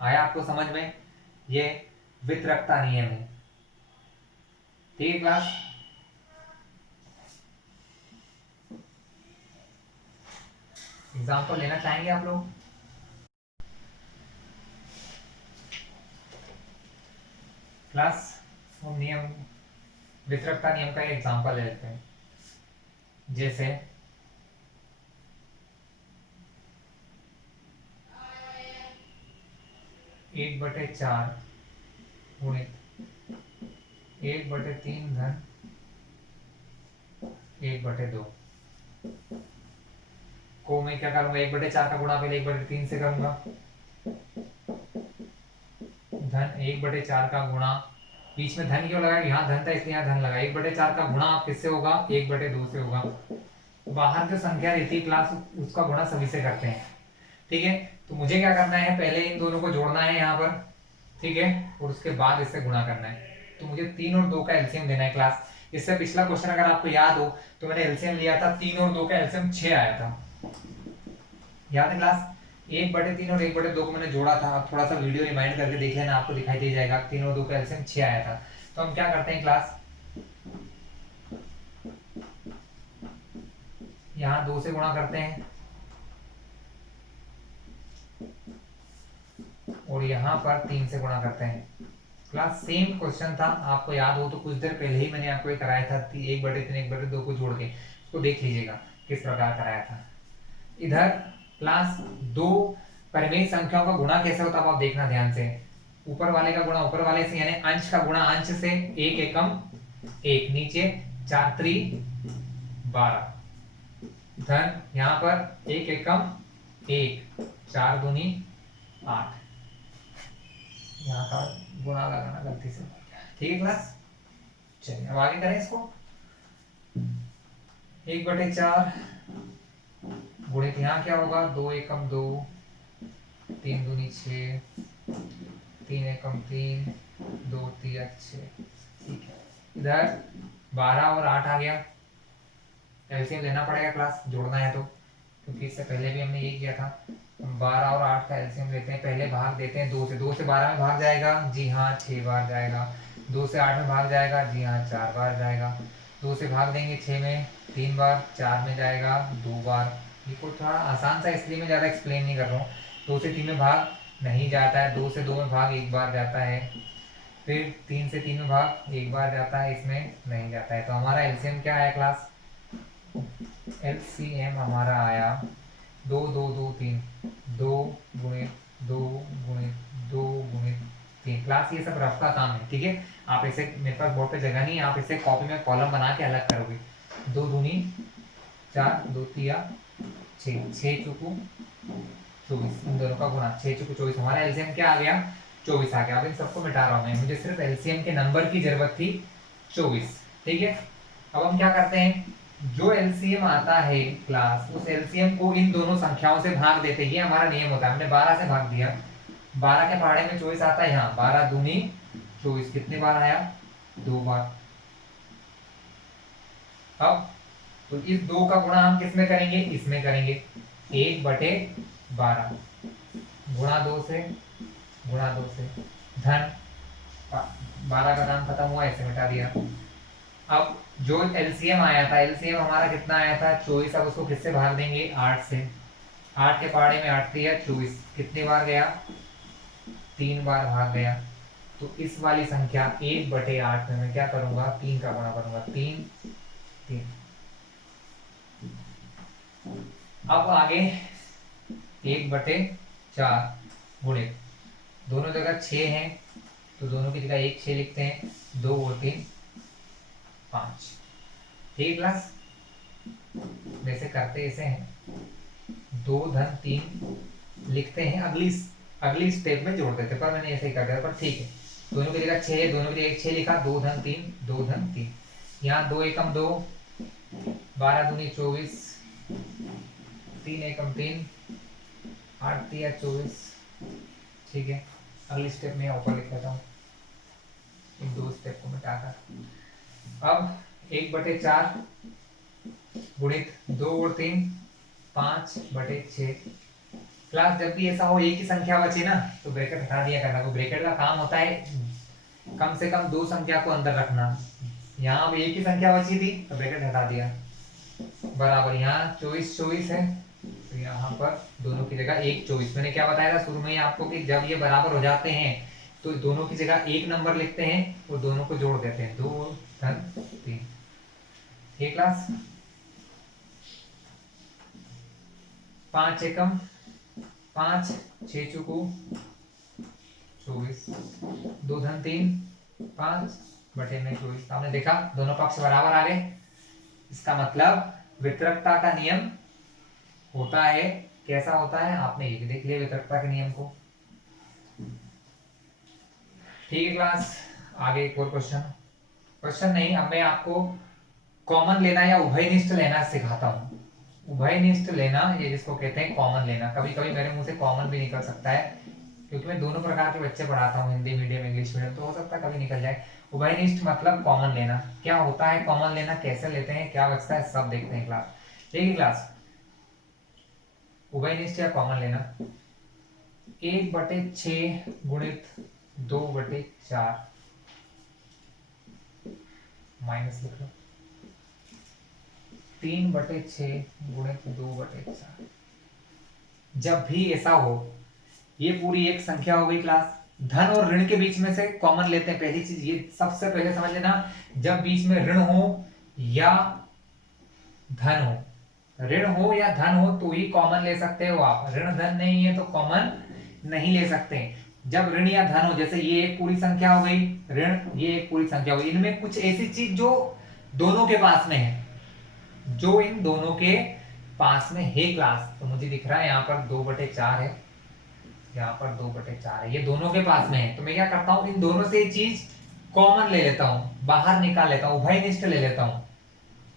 आया आपको समझ में, ये वितरकता नियम है। ठीक है क्लास। एग्जाम्पल लेना चाहेंगे आप लोग? क्लास हम नियम, वितरकता नियम का एग्जाम्पल ले लेते हैं। जैसे 1/4 गुणित 1/3 धन 1/2 को मैं क्या करूंगा, 1/4 का गुणा पहले 1/3 से करूंगा, धन 1/4 का गुणा, बीच में धन क्यों लगाया, यहाँ धन था इसलिए यहाँ धन लगा, 1/4 का गुणा किससे होगा, 1/2 से होगा। बाहर जो संख्या रहती है क्लास, उसका गुणा सभी से करते हैं। ठीक है, तो मुझे क्या करना है, पहले इन दोनों को जोड़ना है यहाँ पर, ठीक है, और उसके बाद इससे गुणा करना है। तो मुझे 3 और 2 का एलसीएम देना है क्लास। इससे पिछला क्वेश्चन अगर आपको याद हो तो मैंने एलसीएम लिया था, 3 और 2 का एलसीएम 6 आया था, याद है क्लास। 1/3 और 1/2 को मैंने जोड़ा था। अब थोड़ा सा वीडियो रिमाइंड करके देख लेना, आपको दिखाई दे जाएगा। 3 और 2 का एलसीएम 6 आया था। तो हम क्या करते हैं क्लास, यहाँ 2 से गुणा करते हैं और यहाँ पर 3 से गुणा करते हैं। क्लास सेम क्वेश्चन था, आपको याद हो तो कुछ देर पहले ही मैंने आपको ये कराया था, 1/3 1/2 को जोड़ के, इसको देख लीजिएगा किस प्रकार कराया था। इधर क्लास दो परिमेय संख्याओं का गुणा कैसे होता है आप देखना ध्यान से। ऊपर वाले का गुणा ऊपर वाले से, यानी अंश का गुणा अंश से, 1 एकम 1, नीचे 4 त्रि 12, धन यहाँ पर 1 एकम 1, 4 दूनी 8, यहाँ का गुणा लगाना गलती से। ठीक है क्लास, चलिए अब आगे करें इसको। 1/4 गुणित यहाँ क्या होगा, 2 एकम 2, 3 दूनी 6, 3 एकम 3, 2 तिया 6। ठीक है, इधर 12 और 8 आ गया, एलसीएम लेना पड़ेगा क्लास, जोड़ना है तो, क्योंकि इससे पहले भी हमने ये किया था। 12 और 8 का एलसीएम लेते हैं, पहले भाग देते हैं 2 से। 2 से 12 में भाग जाएगा, जी हाँ 6 बार जाएगा। 2 से 8 में भाग जाएगा, जी हाँ 4 बार जाएगा। 2 से भाग देंगे 6 में 3 बार, 4 में जाएगा 2 बार। ये को थोड़ा आसान सा इसलिए मैं ज़्यादा एक्सप्लेन नहीं कर रहा हूँ। 2 से 3 में भाग नहीं जाता है, 2 से 2 में भाग 1 बार जाता है, फिर 3 से 3 में भाग 1 बार जाता है, इसमें नहीं जाता है। तो हमारा एलसीएम क्या आया क्लास, एलसीएम हमारा आया 2 2 2 3, 2 गुणित 2 गुणित 2 गुणित 3। क्लास ये सब रफ का काम है, ठीक है। आप इसे, मेरे पास बोर्ड पे जगह नहीं है, आप इसे कॉपी में कॉलम बना के अलग करोगे। 2 दूनी 4, 2 तिया 6, 6 चुकू 24, इन दोनों का गुणा 6 चुकू 24। हमारा एलसीएम क्या आ गया, 24 आ गया। अब इन सबको मिटा रहा हूं मैं, मुझे सिर्फ एलसीएम के नंबर की जरूरत थी 24, ठीक है। अब हम क्या करते हैं, जो एलसीएम आता है क्लास, उस एलसीएम को इन दोनों संख्याओं से भाग देते हैं। ये हमारा नियम होता है। हमने 12 से भाग दिया, 12 के पहाड़े में 24 आता है, यहाँ 12 दूनी 24, कितने बार आया, 2 बार। अब तो इस 2 का गुणा हम किस में करेंगे, इसमें करेंगे, 1/12 गुणा 2 से, गुणा 2 से, धन 12 का दाम खत्म हुआ, ऐसे मिटा दिया। अब जो एलसीएम आया था, एलसीएम हमारा कितना आया था, 24। अब उसको किससे भाग देंगे, 8 से। 8 के पहाड़े में 8 है 24, कितनी बार गया, 3 बार भाग गया। तो इस वाली संख्या 1/8 में मैं क्या करूंगा, 3 का गुणा करूंगा, 3 3। अब आगे 1/4 गुणित, दोनों जगह 6 हैं तो दोनों की जगह 1 6 लिखते हैं, 2 और 3 5। ठीक क्लास, वैसे करते ऐसे हैं, 2 धन 3 लिखते हैं, अगली स्टेप में जोड़ देते, पर मैंने ऐसे ही कर दिया, पर ठीक है। दोनों की जगह 6 है, दोनों की जगह 6 लिखा, 2 धन 3 2 धन 3, यहाँ 2 एकम 2, 12 दूनी 24, 3 एकम 3, 8 तिया 24। ठीक है, अगली स्टेप में ऊपर लिख लेता हूँ, इन दो स्टेप को मिटाकर। अब 1/4 गुणित 2 और 3 5/6। क्लास जब भी ऐसा हो एक ही संख्या बचे ना तो ब्रैकेट हटा दिया करना। तो ब्रैकेट का काम होता है कम से कम दो संख्या को अंदर रखना। यहाँ अब एक ही संख्या बची थी तो ब्रैकेट हटा दिया, बराबर यहाँ 24 है तो यहाँ पर दोनों की जगह 1 24। मैंने क्या बताया था शुरू में आपको कि जब ये बराबर हो जाते हैं तो दोनों की जगह एक नंबर लिखते हैं और दोनों को जोड़ देते हैं 2 धन 3। ये क्लास 5 एकम 5 6 चुकू 24 2 धन 3 5/24। आपने देखा दोनों पक्ष बराबर आ गए। इसका मतलब वितरकता का नियम होता है, कैसा होता है आपने ये भी देख लिया वितरकता के नियम को। ठीक है क्लास, आगे एक और क्वेश्चन नहीं, अब मैं आपको कॉमन लेना या उभयनिष्ठ लेना सिखाता हूँ। उभयनिष्ठ लेना ये जिसको कहते हैं कॉमन लेना। कभी कभी मेरे मुंह से कॉमन भी निकल सकता है क्योंकि मैं दोनों प्रकार के बच्चे पढ़ाता हूँ, हिंदी मीडियम इंग्लिश मीडियम, तो हो सकता है कभी निकल जाए। उभयनिष्ठ मतलब कॉमन लेना। क्या होता है कॉमन लेना, कैसे लेते हैं, क्या बचता है, सब देखते हैं क्लास। ठीक है क्लास, उभयनिष्ठ या कॉमन लेना 1/6 गुणित 2/4 माइनस लिख लो 3/6 गुणित 2/4। जब भी ऐसा हो, ये पूरी एक संख्या हो गई क्लास, धन और ऋण के बीच में से कॉमन लेते हैं। पहली चीज ये सबसे पहले समझ लेना, जब बीच में ऋण हो या धन हो, ऋण हो या धन हो तो ही कॉमन ले सकते हो आप। ऋण धन नहीं है तो कॉमन नहीं ले सकते। जब ऋण या धन हो, जैसे ये एक पूरी संख्या हो गई ऋण, ये एक पूरी संख्या हो गई, इनमें कुछ ऐसी चीज जो दोनों के पास में है, जो इन दोनों के पास में है क्लास। तो मुझे दिख रहा है यहाँ पर 2/4 है, यहाँ पर 2/4 है, ये दोनों के पास में है। तो मैं क्या करता हूँ, इन दोनों से चीज कॉमन ले लेता हूँ, बाहर निकाल लेता हूँ, उभयनिष्ठ ले लेता हूँ।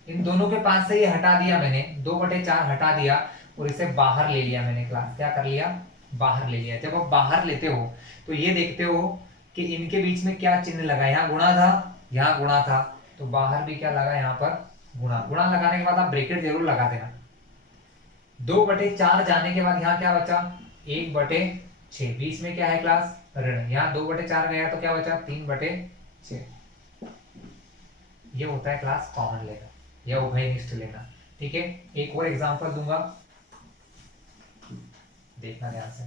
इन दोनों के पास से ये हटा दिया मैंने, 2/4 हटा दिया और इसे बाहर ले लिया मैंने क्लास। क्या कर लिया, बाहर ले लिया। जब आप बाहर लेते हो तो ये देखते हो कि इनके बीच में क्या चिन्ह लगा, यहाँ गुणा था, यहाँ गुणा था, तो बाहर भी क्या लगा, यहाँ पर गुणा। गुणा लगाने के बाद आप ब्रैकेट जरूर लगा देना। 2/4 जाने के बाद यहाँ क्या बचा, 1/6। बीच में क्या है क्लास, ऋण। यहाँ 2/4 गया तो क्या बचा, 3/6। ये होता है क्लास कॉमन लेना या उभयनिष्ठ लेना। ठीक है, एक और एग्जांपल दूंगा, देखना ध्यान से।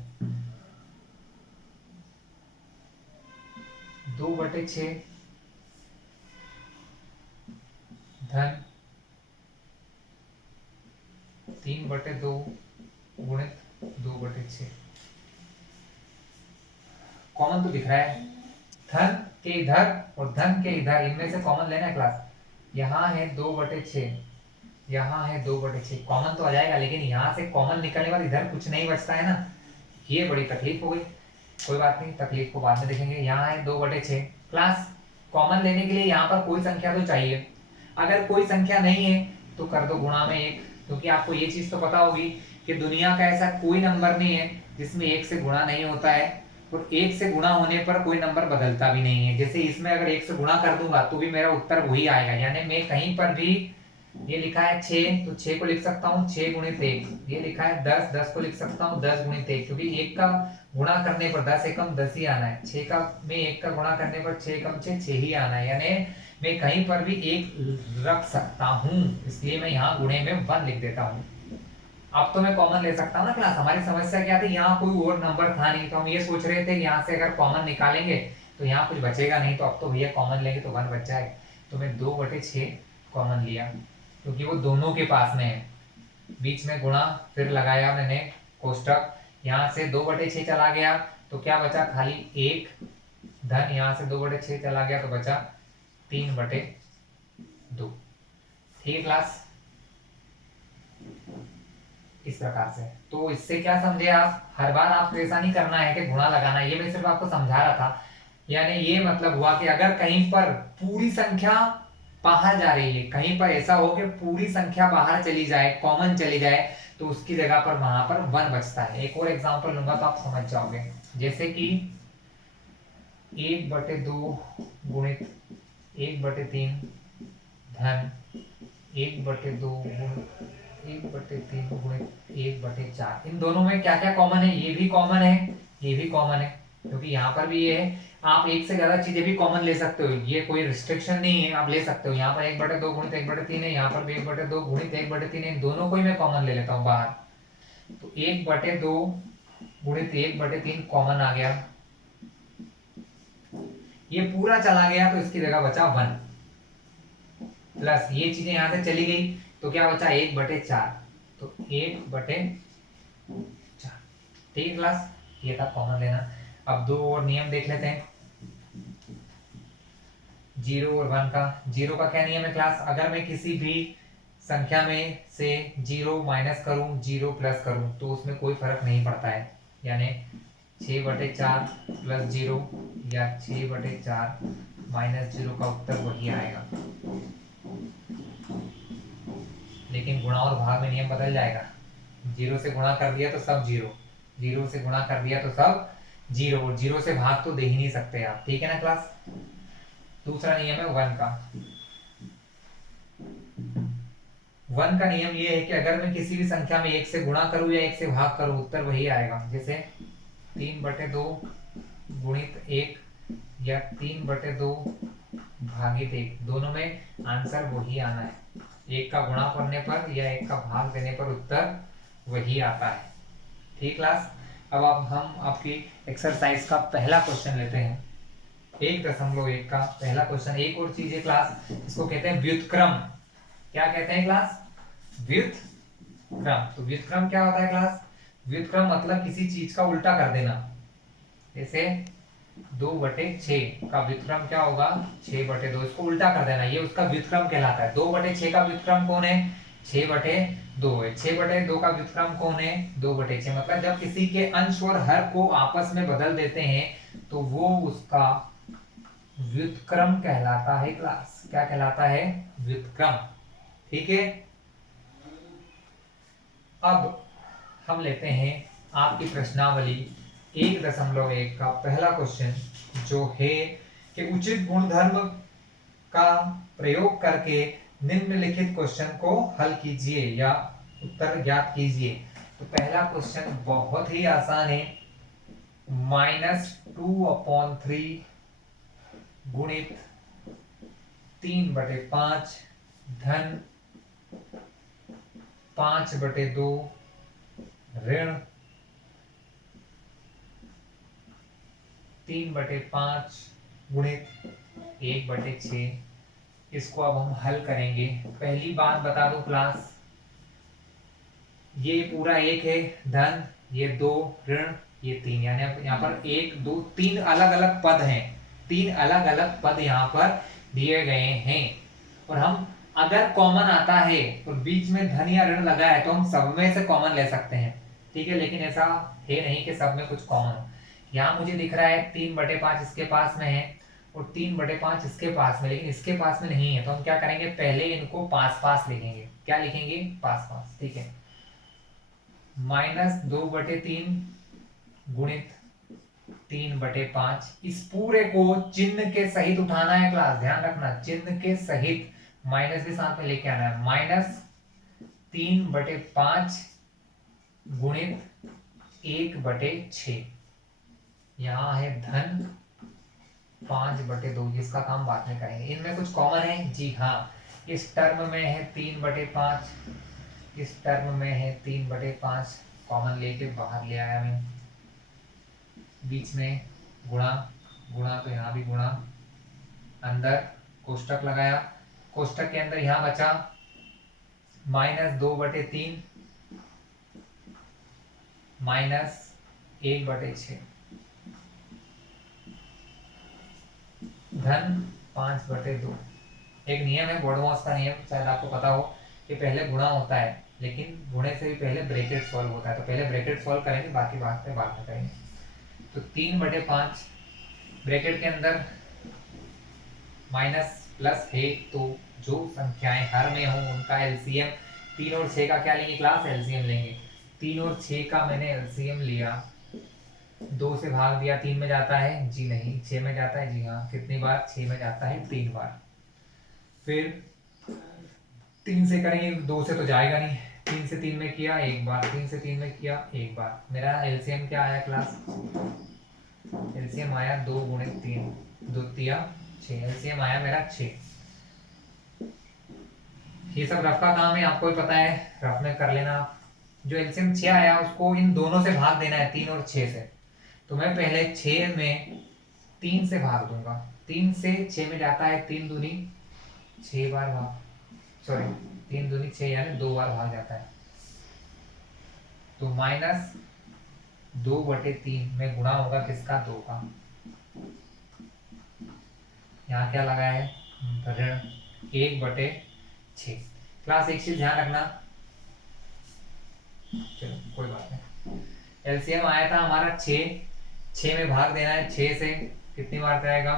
2/6 धन 3/2 गुणित 2/6। कॉमन तो दिख रहा है, धन के इधर और धन के इधर, इनमें से कॉमन लेना है क्लास। यहाँ है 2/6, यहाँ है 2/6, कॉमन तो आ जाएगा, लेकिन यहाँ से कॉमन निकलने बाद इधर कुछ नहीं बचता है ना, ये बड़ी तकलीफ हो गई। कोई बात नहीं, तकलीफ को बाद में देखेंगे। यहाँ है 2/6 क्लास, कॉमन लेने के लिए यहाँ पर कोई संख्या तो चाहिए। अगर कोई संख्या नहीं है तो कर दो गुणा में 1, क्योंकि आपको ये चीज तो पता होगी कि दुनिया का ऐसा कोई नंबर नहीं है जिसमें 1 से गुणा नहीं होता है, और 1 से गुणा होने पर कोई नंबर बदलता भी नहीं है। जैसे इसमें अगर 1 से गुणा कर दूंगा तो भी मेरा उत्तर वही आएगा, यानी मैं कहीं पर भी, ये लिखा है 6 तो 6 को लिख सकता हूँ 6 गुणित 1, ये लिखा है 10, 10 को लिख सकता हूँ 10 गुणित 1, क्योंकि 1 का गुणा करने पर 10 एकम 10 ही आना है, 6 का में 1 का गुणा करने पर 6 एकम 6 ही आना है, यानी मैं कहीं पर भी 1 रख सकता हूँ, इसलिए मैं यहाँ गुणे में 1 लिख देता हूँ। अब तो मैं कॉमन ले सकता हूँ ना क्लास। हमारी समस्या क्या थी, यहाँ कोई और नंबर था नहीं, तो हम ये सोच रहे थे यहाँ से अगर कॉमन निकालेंगे तो यहाँ कुछ बचेगा नहीं, तो अब तो भैया कॉमन लेंगे तो 1 बच जाएगा। तो मैं 2/6 कॉमन लिया क्योंकि वो दोनों के पास में है। बीच में गुणा, फिर लगाया मैंने कोष्टक, यहाँ से 2/6 चला गया तो क्या बचा, खाली 1 धन, यहाँ से 2/6 चला गया तो बचा 3/2। ठीक है क्लास, इस प्रकार से। तो इससे क्या समझे आप, हर बार आपको ऐसा नहीं करना है कि गुणा लगाना, ये मैं सिर्फ आपको समझा रहा था। यानी ये मतलब हुआ कि अगर कहीं पर पूरी संख्या बाहर जा रही है, कहीं पर ऐसा हो कि पूरी संख्या बाहर चली जाए, कॉमन चली जाए, तो उसकी जगह पर वहां पर 1 बचता है। एक और एग्जांपल लूंगा तो आप समझ जाओगे, जैसे कि 1/2 गुणित 1/3 धन 1/2 गुणित 1/3 गुणित 1/4। इन दोनों में क्या क्या कॉमन है? ये भी कॉमन है, ये भी कॉमन है, क्योंकि यहाँ पर भी ये है। आप एक से ज्यादा चीजें भी कॉमन ले सकते हो, ये कोई रिस्ट्रिक्शन नहीं है, आप ले सकते हो। यहाँ पर 1/2 गुणित 1/3 है, यहाँ पर भी 1/2 गुणित 1/3 है, दोनों को ही मैं कॉमन ले लेता हूँ बाहर। तो 1/2 गुणित 1/3 कॉमन आ गया, ये पूरा चला गया तो इसकी जगह बचा 1 प्लस ये चीजें यहां से चली गई तो क्या बचा 1/4। तो 1/4, ठीक है क्लास, ये था कॉमन लेना। अब दो और नियम देख लेते हैं, 0 और 1 का। 0 का क्या नियम है क्लास? अगर मैं किसी भी संख्या में से 0 माइनस करूं, 0 प्लस करूं तो उसमें कोई फर्क नहीं पड़ता है, यानी 6/4 प्लस 0 या 6/4 माइनस 0 का उत्तर वही आएगा। लेकिन गुणा और भाग में नियम बदल जाएगा। 0 से गुणा कर दिया तो सब 0, 0 से गुणा कर दिया तो सब 0, और 0 से भाग तो दे ही नहीं सकते आप, ठीक है ना क्लास। दूसरा नियम है 1 का। 1 का नियम ये है कि अगर मैं किसी भी संख्या में 1 से गुणा करूं या 1 से भाग करूं उत्तर वही आएगा। जैसे 3/2 गुणित 1 या 3/2 भागित 1, दोनों में आंसर वही आना है। 1 का गुणा करने पर या 1 का भाग देने पर उत्तर वही आता है, ठीक क्लास। अब हम आपकी एक्सरसाइज का पहला क्वेश्चन लेते हैं, 1.1 का पहला क्वेश्चन। एक और चीज है क्लास, इसको कहते हैं व्युत्क्रम। क्या कहते हैं क्लास? व्युत्क्रम। तो व्युत्क्रम क्या होता है क्लास? व्युत्क्रम मतलब किसी चीज का उल्टा कर देना। जैसे 2/6 का व्युत्क्रम क्या होगा? 6/2, इसको उल्टा कर देना, ये उसका व्युत्क्रम कहलाता है। 2/6 का व्युत्क्रम कौन है? 6/2 है। 6/2 का व्युत्क्रम कौन है? 2/6। मतलब जब किसी के अंश और हर को आपस में बदल देते हैं तो वो उसका व्युत्क्रम कहलाता है क्लास। क्या कहलाता है? व्युत्क्रम, ठीक है। अब हम लेते हैं आपकी प्रश्नावली 1.1 का पहला क्वेश्चन, जो है कि उचित गुणधर्म का प्रयोग करके निम्नलिखित क्वेश्चन को हल कीजिए या उत्तर ज्ञात कीजिए। तो पहला क्वेश्चन बहुत ही आसान है, -2/3 गुणित 3/5 धन 5/2 ऋण 3/5 गुणित 1/6। इसको अब हम हल करेंगे। पहली बात बता दूं क्लास, ये पूरा 1 है धन, ये 2 ऋण, ये 3, यानी यहाँ पर 1 2 3 अलग अलग पद हैं, 3 अलग अलग पद यहाँ पर दिए गए हैं। और हम अगर कॉमन आता है और बीच में धन या ऋण लगा है तो हम सब में से कॉमन ले सकते हैं, ठीक है। लेकिन ऐसा है नहीं कि सब में कुछ कॉमन हो। यहाँ मुझे दिख रहा है 3/5 इसके पास में है और 3/5 इसके पास में, लेकिन इसके पास में नहीं है। तो हम क्या करेंगे, पहले इनको पास पास लिखेंगे। क्या लिखेंगे? पास पास, ठीक है। -2/3 गुणित 3/5, इस पूरे को चिन्ह के सहित उठाना है क्लास, ध्यान रखना, चिन्ह के सहित, माइनस भी साथ में लेके आना है। -3/5 गुणित 1/6, यहाँ है धन 5/2, जिसका काम बाद में करेंगे। इनमें कुछ कॉमन है? जी हाँ, इस टर्म में है 3/5, इस टर्म में है 3/5, कॉमन लेके बाहर ले आया मैं। बीच में गुणा, गुणा तो यहाँ भी गुणा, अंदर कोष्टक लगाया, कोष्टक के अंदर यहाँ बचा -2/3 -1/6 धन 5/2। एक नियम है बोर्डमॉस का नियम, शायद आपको पता हो, कि पहले गुणा होता है, लेकिन गुणे से भी पहले ब्रैकेट सॉल्व होता है। तो पहले ब्रैकेट सॉल्व करेंगे, बाकी बात पे बाद में करेंगे। तो 3/5 ब्रैकेट के अंदर माइनस प्लस है, तो जो संख्याएं हर में हो उनका एलसीएम, 3 और 6 का क्या लेंगे क्लास? एलसीएम लेंगे। 3 और 6 का मैंने एलसीएम लिया 2 से भाग दिया 3 में जाता है जी नहीं, 6 में जाता है जी हाँ। कितनी बार? 6 में जाता है 3 बार। फिर 3 से करेंगे, 2 से तो जाएगा नहीं। 3 से 3 में किया एक बार, 3 से 3 में किया एक बार। मेरा एलसीएम क्या आया क्लास? एलसीएम आया 2 गुणित 3, 2 तिया 6। एलसीएम आया मेरा 6। ये सब रफ का काम है, आपको भी पता है, रफ में कर लेना आप। जो एलसीएम 6 आया उसको इन दोनों से भाग देना है, 3 और 6 से। तो मैं पहले 6 में 3 से भाग दूंगा। 3 से 6 में जाता है 3 दूनी 6 बार भाग, सॉरी 3 दूनी 6 यानी 2 बार भाग जाता है। तो -2/3 में गुणा होगा किसका? 2 का। यहाँ क्या लगा है? ऋण 1/6। क्लास एक चीज ध्यान रखना, चलो कोई बात नहीं। एलसीएम आया था हमारा 6, 6 में भाग देना है 6 से। कितनी बार जाएगा?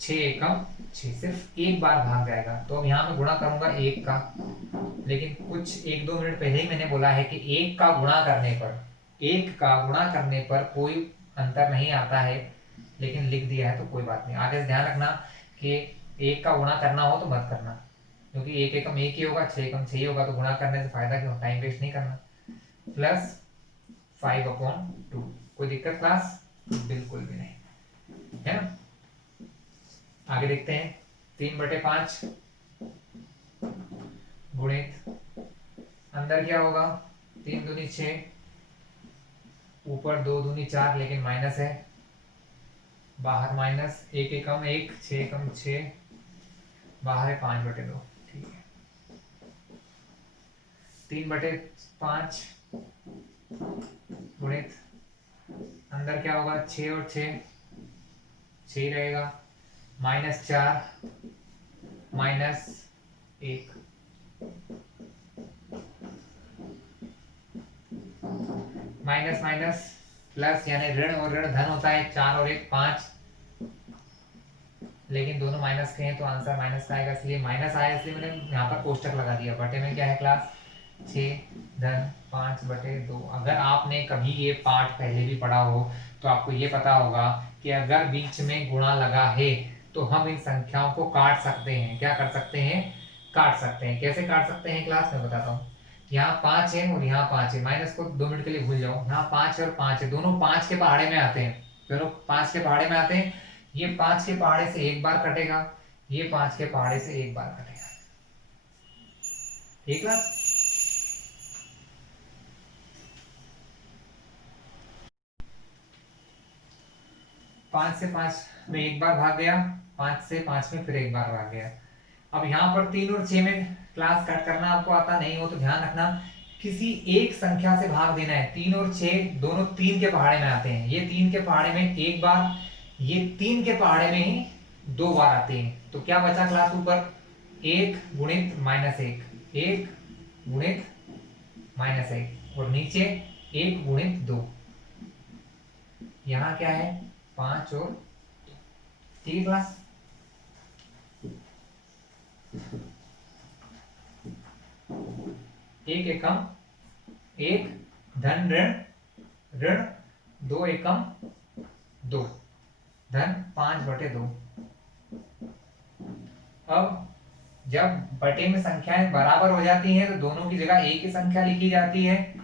6 एकम 6, सिर्फ एक बार भाग जाएगा। तो अब यहाँ मैं गुणा करूंगा 1 का, लेकिन कुछ 1-2 मिनट पहले ही मैंने बोला है कि 1 का गुणा करने पर, 1 का गुणा करने पर कोई अंतर नहीं आता है, लेकिन लिख दिया है तो कोई बात नहीं। आगे से ध्यान रखना कि 1 का गुणा करना हो तो मत करना, क्योंकि 1 एकम 1 ही होगा, 6 एकम 6 ही होगा, तो गुणा करने से फायदा क्यों? टाइम वेस्ट नहीं करना। प्लस 5/2। कोई दिक्कत क्लास? बिल्कुल भी नहीं, है ना। आगे देखते हैं। 3/5 गुणित, अंदर क्या होगा? 3 दूनी 6, ऊपर 2 दूनी 4, लेकिन माइनस है, बाहर माइनस। 1 एकम 1, 6 एकम 6, बाहर है 5/2। ठीक है, 3/5 गुणित, अंदर क्या होगा? 6 और 6, 6 रहेगा, -4 -1, माइनस माइनस प्लस, यानी ऋण और ऋण धन होता है। 4 और 1 5, लेकिन दोनों माइनस के हैं तो आंसर माइनस का आएगा, इसलिए माइनस आया, इसलिए मैंने यहाँ पर कोष्टक लगा दिया। बटे में क्या है क्लास? 6 धन 5/2। अगर आपने कभी ये पाठ पहले भी पढ़ा हो तो आपको ये पता होगा कि अगर बीच में गुणा लगा है तो हम इन संख्याओं को काट सकते हैं। क्या कर सकते हैं? काट सकते हैं। कैसे काट सकते हैं क्लास में बताता हूँ। यहाँ 5 है और यहाँ 5 है, माइनस को 2 मिनट के लिए भूल जाओ। यहाँ 5 और 5 है, दोनों 5 के पहाड़े में आते हैं, दोनों 5 के पहाड़े में आते हैं। ये 5 के पहाड़े से एक बार कटेगा, ये 5 के पहाड़े से एक बार कटेगा। ठीक है, 5 से 5 में एक बार भाग गया, 5 से 5 में फिर एक बार भाग गया। अब यहाँ पर 3 और 6 में क्लास कट करना आपको आता नहीं हो तो ध्यान रखना, किसी एक संख्या से भाग देना है। 3 और 6 दोनों 3 के पहाड़े में आते हैं, ये 3 के पहाड़े में एक बार, ये 3 के पहाड़े में ही 2 बार आते हैं। तो क्या बचा क्लास ऊपर? 1 गुणित -1, 1 गुणित -1, और नीचे 1 गुणित 2। यहाँ क्या है? 5 और, ठीक है क्लास। एक एकम 1 धन ऋण ऋण 2 एकम 2 धन 5/2। अब जब बटे में संख्याएं बराबर हो जाती हैं तो दोनों की जगह एक ही संख्या लिखी जाती है,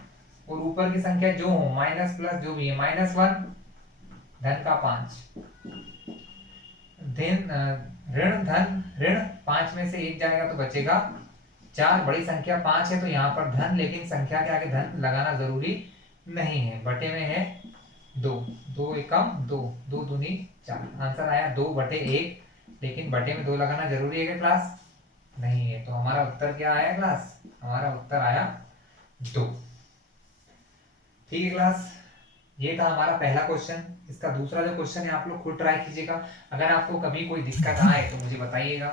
और ऊपर की संख्या जो हो माइनस प्लस जो भी है, -1 धन का 5 धन ऋण धन ऋण, 5 में से 1 जाएगा तो बचेगा 4। बड़ी संख्या 5 है तो यहाँ पर धन, लेकिन संख्या के आगे धन लगाना जरूरी नहीं है। बटे में है 2, 2 एकम 2, 2 दूनी 4। आंसर आया 2/1, लेकिन बटे में 2 लगाना जरूरी है क्या क्लास? नहीं है। तो हमारा उत्तर क्या आया क्लास? हमारा उत्तर आया 2। ठीक है क्लास, ये था हमारा पहला क्वेश्चन। इसका दूसरा जो क्वेश्चन है आप लोग खुद ट्राई कीजिएगा, अगर आपको कभी कोई दिक्कत आए तो मुझे बताइएगा।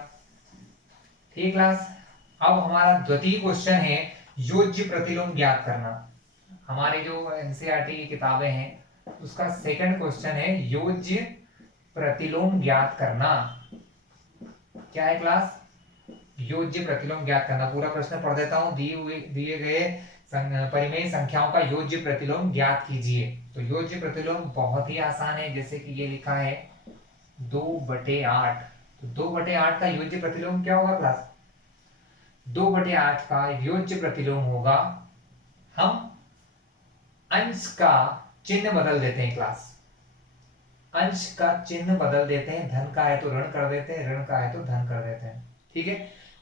ठीक क्लास, अब हमारा द्वितीय क्वेश्चन है योज्य प्रतिलोम ज्ञात करना। हमारे जो एनसीईआरटी की किताबें हैं उसका सेकंड क्वेश्चन है योज्य प्रतिलोम ज्ञात करना। क्या है क्लास? योज्य प्रतिलोम ज्ञात करना। पूरा प्रश्न पढ़ देता हूं। दिए गए परिमेय संख्याओं का योज्य प्रतिलोम ज्ञात कीजिए। तो योज्य प्रतिलोम बहुत ही आसान है, जैसे कि ये लिखा है 2/8। तो 2/8 का योज्य प्रतिलोम क्या होगा क्लास? 2/8 का योज्य प्रतिलोम होगा, हम अंश का चिन्ह बदल देते हैं क्लास, अंश का चिन्ह बदल देते हैं, धन का है तो ऋण कर देते हैं, ऋण का है तो धन कर देते हैं। ठीक है,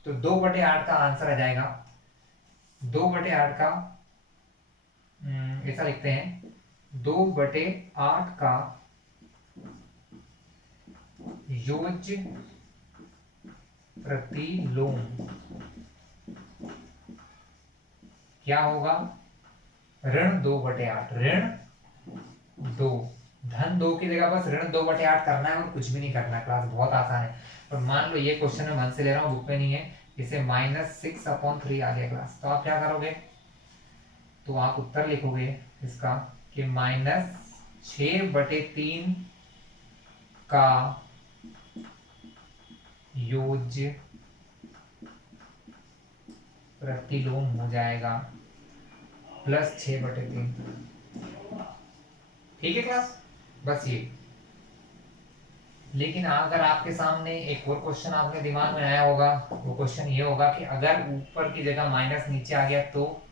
तो 2/8 का आंसर आ जाएगा 2/8 का ऐसा लिखते हैं 2/8 का योज्य प्रतिलोम क्या होगा? ऋण 2/8, ऋण 2, धन 2 की जगह बस ऋण 2/8 करना है और कुछ भी नहीं करना है क्लास, बहुत आसान है। और मान लो ये क्वेश्चन मैं मन से ले रहा हूँ, बुक में नहीं है, इसे -6/3 आ गया क्लास, तो आप क्या करोगे? तो आप उत्तर लिखोगे इसका कि -6/3 का योज्य प्रतिलोम हो जाएगा +6/3। ठीक है क्लास, बस ये। लेकिन अगर आपके सामने एक और क्वेश्चन आपके दिमाग में आया होगा, वो क्वेश्चन ये होगा कि अगर ऊपर की जगह माइनस नीचे आ गया, तो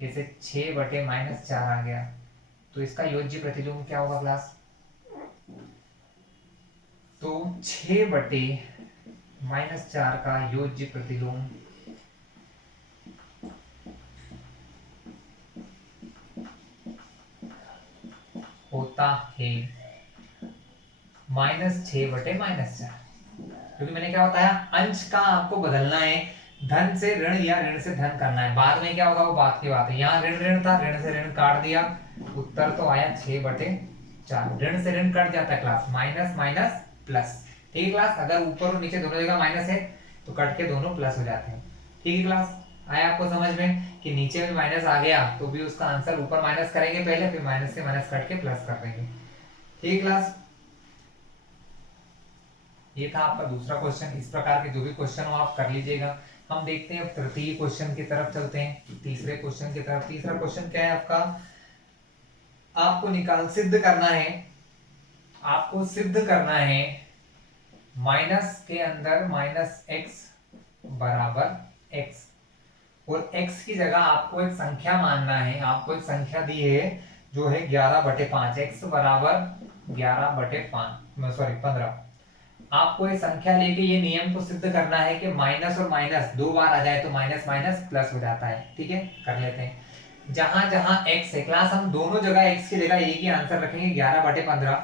जैसे 6/-4 आ गया, तो इसका योज्य प्रतिलोम क्या होगा क्लास? तो 6/-4 का योज्य प्रतिलोम होता है -6/-4, क्योंकि मैंने क्या बताया, अंश का आपको बदलना है, धन से ऋण या ऋण से धन करना है। बाद में क्या होगा वो बात की बात है। यहाँ ऋण ऋण था, ऋण से ऋण काट दिया, उत्तर तो आया 6/4। ऋण से ऋण कट जाता है क्लास, माइनस माइनस प्लस। ठीक है क्लास, अगर ऊपर और नीचे दोनों जगह माइनस है तो कट के दोनों प्लस हो जाते हैं। ठीक है क्लास, आया आपको समझ में कि नीचे में माइनस आ गया तो भी उसका आंसर ऊपर माइनस करेंगे पहले, फिर माइनस से माइनस कट के प्लस कर देंगे। ठीक है क्लास, ये था आपका दूसरा क्वेश्चन। इस प्रकार के जो भी क्वेश्चन हो आप कर लीजिएगा। हम देखते हैं अब तृतीय क्वेश्चन की तरफ चलते हैं, तीसरे क्वेश्चन की तरफ। तीसरा क्वेश्चन क्या है आपका? आपको सिद्ध करना है, आपको सिद्ध करना है माइनस के अंदर -x बराबर x, और x की जगह आपको एक संख्या मानना है। आपको एक संख्या दी है जो है 11/5, x बराबर 15। आपको ये संख्या लेके ये नियम को सिद्ध करना है कि माइनस और माइनस 2 बार आ जाए तो माइनस माइनस प्लस हो जाता है। ठीक है, कर लेते हैं। जहां जहां x है क्लास, हम दोनों जगह x की जगह एक ही आंसर रखेंगे 11/15।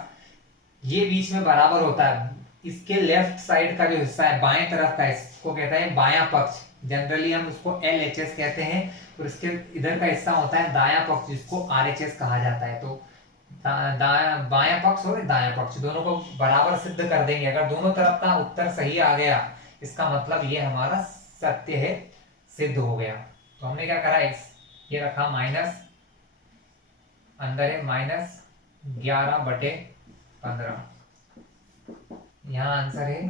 ये बीच में बराबर होता है, इसके लेफ्ट साइड का जो हिस्सा है बाएं तरफ का, इसको कहता है बायां पक्ष, जनरली हम उसको LHS कहते हैं, और इसके इधर का हिस्सा होता है दायां पक्ष, जिसको RHS कहा जाता है। तो बायां पक्ष और दायां पक्ष दोनों को बराबर सिद्ध कर देंगे। अगर दोनों तरफ का उत्तर सही आ गया, इसका मतलब ये हमारा सत्य है, सिद्ध हो गया। तो हमने क्या करा, ये रखा माइनस, अंदर है -11/15, यहाँ आंसर है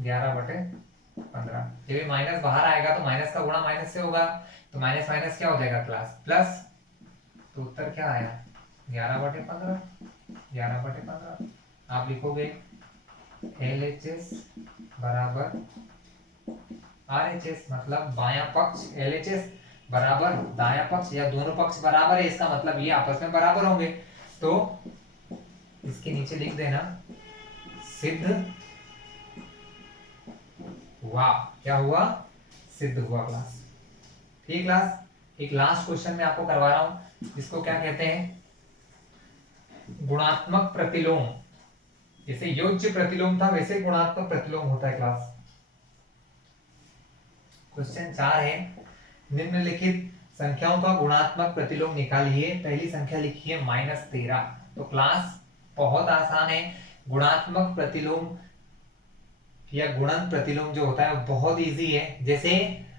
11/15। जब माइनस बाहर आएगा तो माइनस का गुणा माइनस से होगा, तो माइनस माइनस क्या हो जाएगा क्लास, प्लस। तो उत्तर क्या आया 11/15। 11/15 आप लिखोगे LHS बराबर RHS, मतलब बायां पक्ष LHS बराबर दायां पक्ष, या दोनों पक्ष बराबर है, इसका मतलब ये आपस में बराबर होंगे। तो इसके नीचे लिख देना सिद्ध हुआ। क्या हुआ? सिद्ध हुआ क्लास। ठीक क्लास, एक लास्ट क्वेश्चन मैं आपको करवा रहा हूं, जिसको क्या कहते हैं, गुणात्मक प्रतिलोम। जैसे योज्य प्रतिलोम था वैसे गुणात्मक प्रतिलोम होता है क्लास। क्वेश्चन 4 है, निम्नलिखित संख्याओं का गुणात्मक प्रतिलोम निकालिए। पहली संख्या लिखी है -13। तो क्लास बहुत आसान है, गुणात्मक प्रतिलोम या गुणन प्रतिलोम जो होता है वो बहुत इजी है। जैसे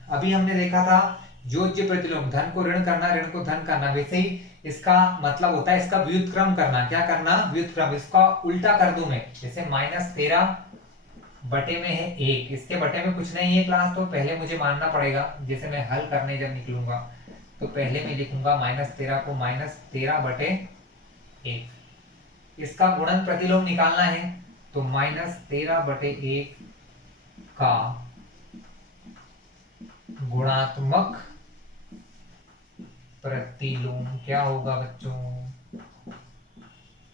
अभी हमने देखा था योज्य प्रतिलोम, धन को ऋण करना, ऋण को धन करना, वैसे ही इसका मतलब होता है इसका व्युत्क्रम करना। क्या करना? व्युत्क्रम। इसका उल्टा कर दूं मैं, जैसे -13 बटे में है 1, इसके बटे में कुछ नहीं है क्लास, तो पहले मुझे मानना पड़ेगा, जैसे मैं हल करने जब निकलूंगा तो पहले मैं लिखूंगा -13 को -13/1। इसका गुणन प्रतिलोम निकालना है, तो -13/1 का गुणात्मक प्रतिलोम क्या होगा बच्चों?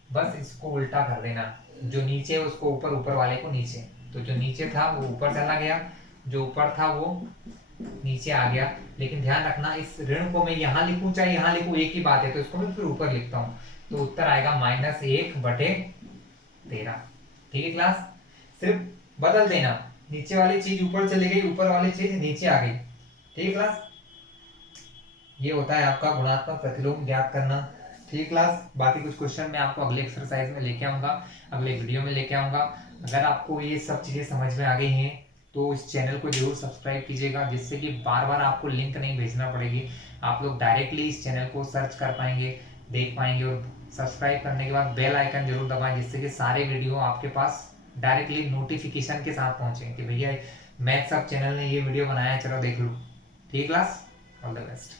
बस इसको उल्टा कर देना, जो नीचे है उसको ऊपर, ऊपर वाले को नीचे। तो जो नीचे था वो ऊपर चला गया, जो ऊपर था वो नीचे आ गया। लेकिन ध्यान रखना, इस ऋण को मैं यहाँ लिखूं चाहे यहाँ लिखूं एक ही बात है, तो इसको मैं फिर ऊपर लिखता हूँ। तो उत्तर आएगा -1/13। ठीक है क्लास, सिर्फ बदल देना, नीचे वाली चीज ऊपर चली गई, ऊपर वाली चीज नीचे आ गई। ठीक है क्लास, ये होता है आपका गुणात्मक प्रतिलोम ज्ञात करना। ठीक है क्लास, बाकी कुछ क्वेश्चन मैं आपको अगले एक्सरसाइज में लेके आऊंगा, अगले वीडियो में लेके आऊंगा। अगर आपको ये सब चीज़ें समझ में आ गई हैं तो इस चैनल को जरूर सब्सक्राइब कीजिएगा, जिससे कि बार बार आपको लिंक नहीं भेजना पड़ेगी, आप लोग डायरेक्टली इस चैनल को सर्च कर पाएंगे, देख पाएंगे। और सब्सक्राइब करने के बाद बेल आइकन जरूर दबाएं, जिससे कि सारे वीडियो आपके पास डायरेक्टली नोटिफिकेशन के साथ पहुंचे कि भैया मैथ्स अब चैनल ने ये वीडियो बनाया है, चलो देख लो। ठीक है क्लास, ऑल द बेस्ट।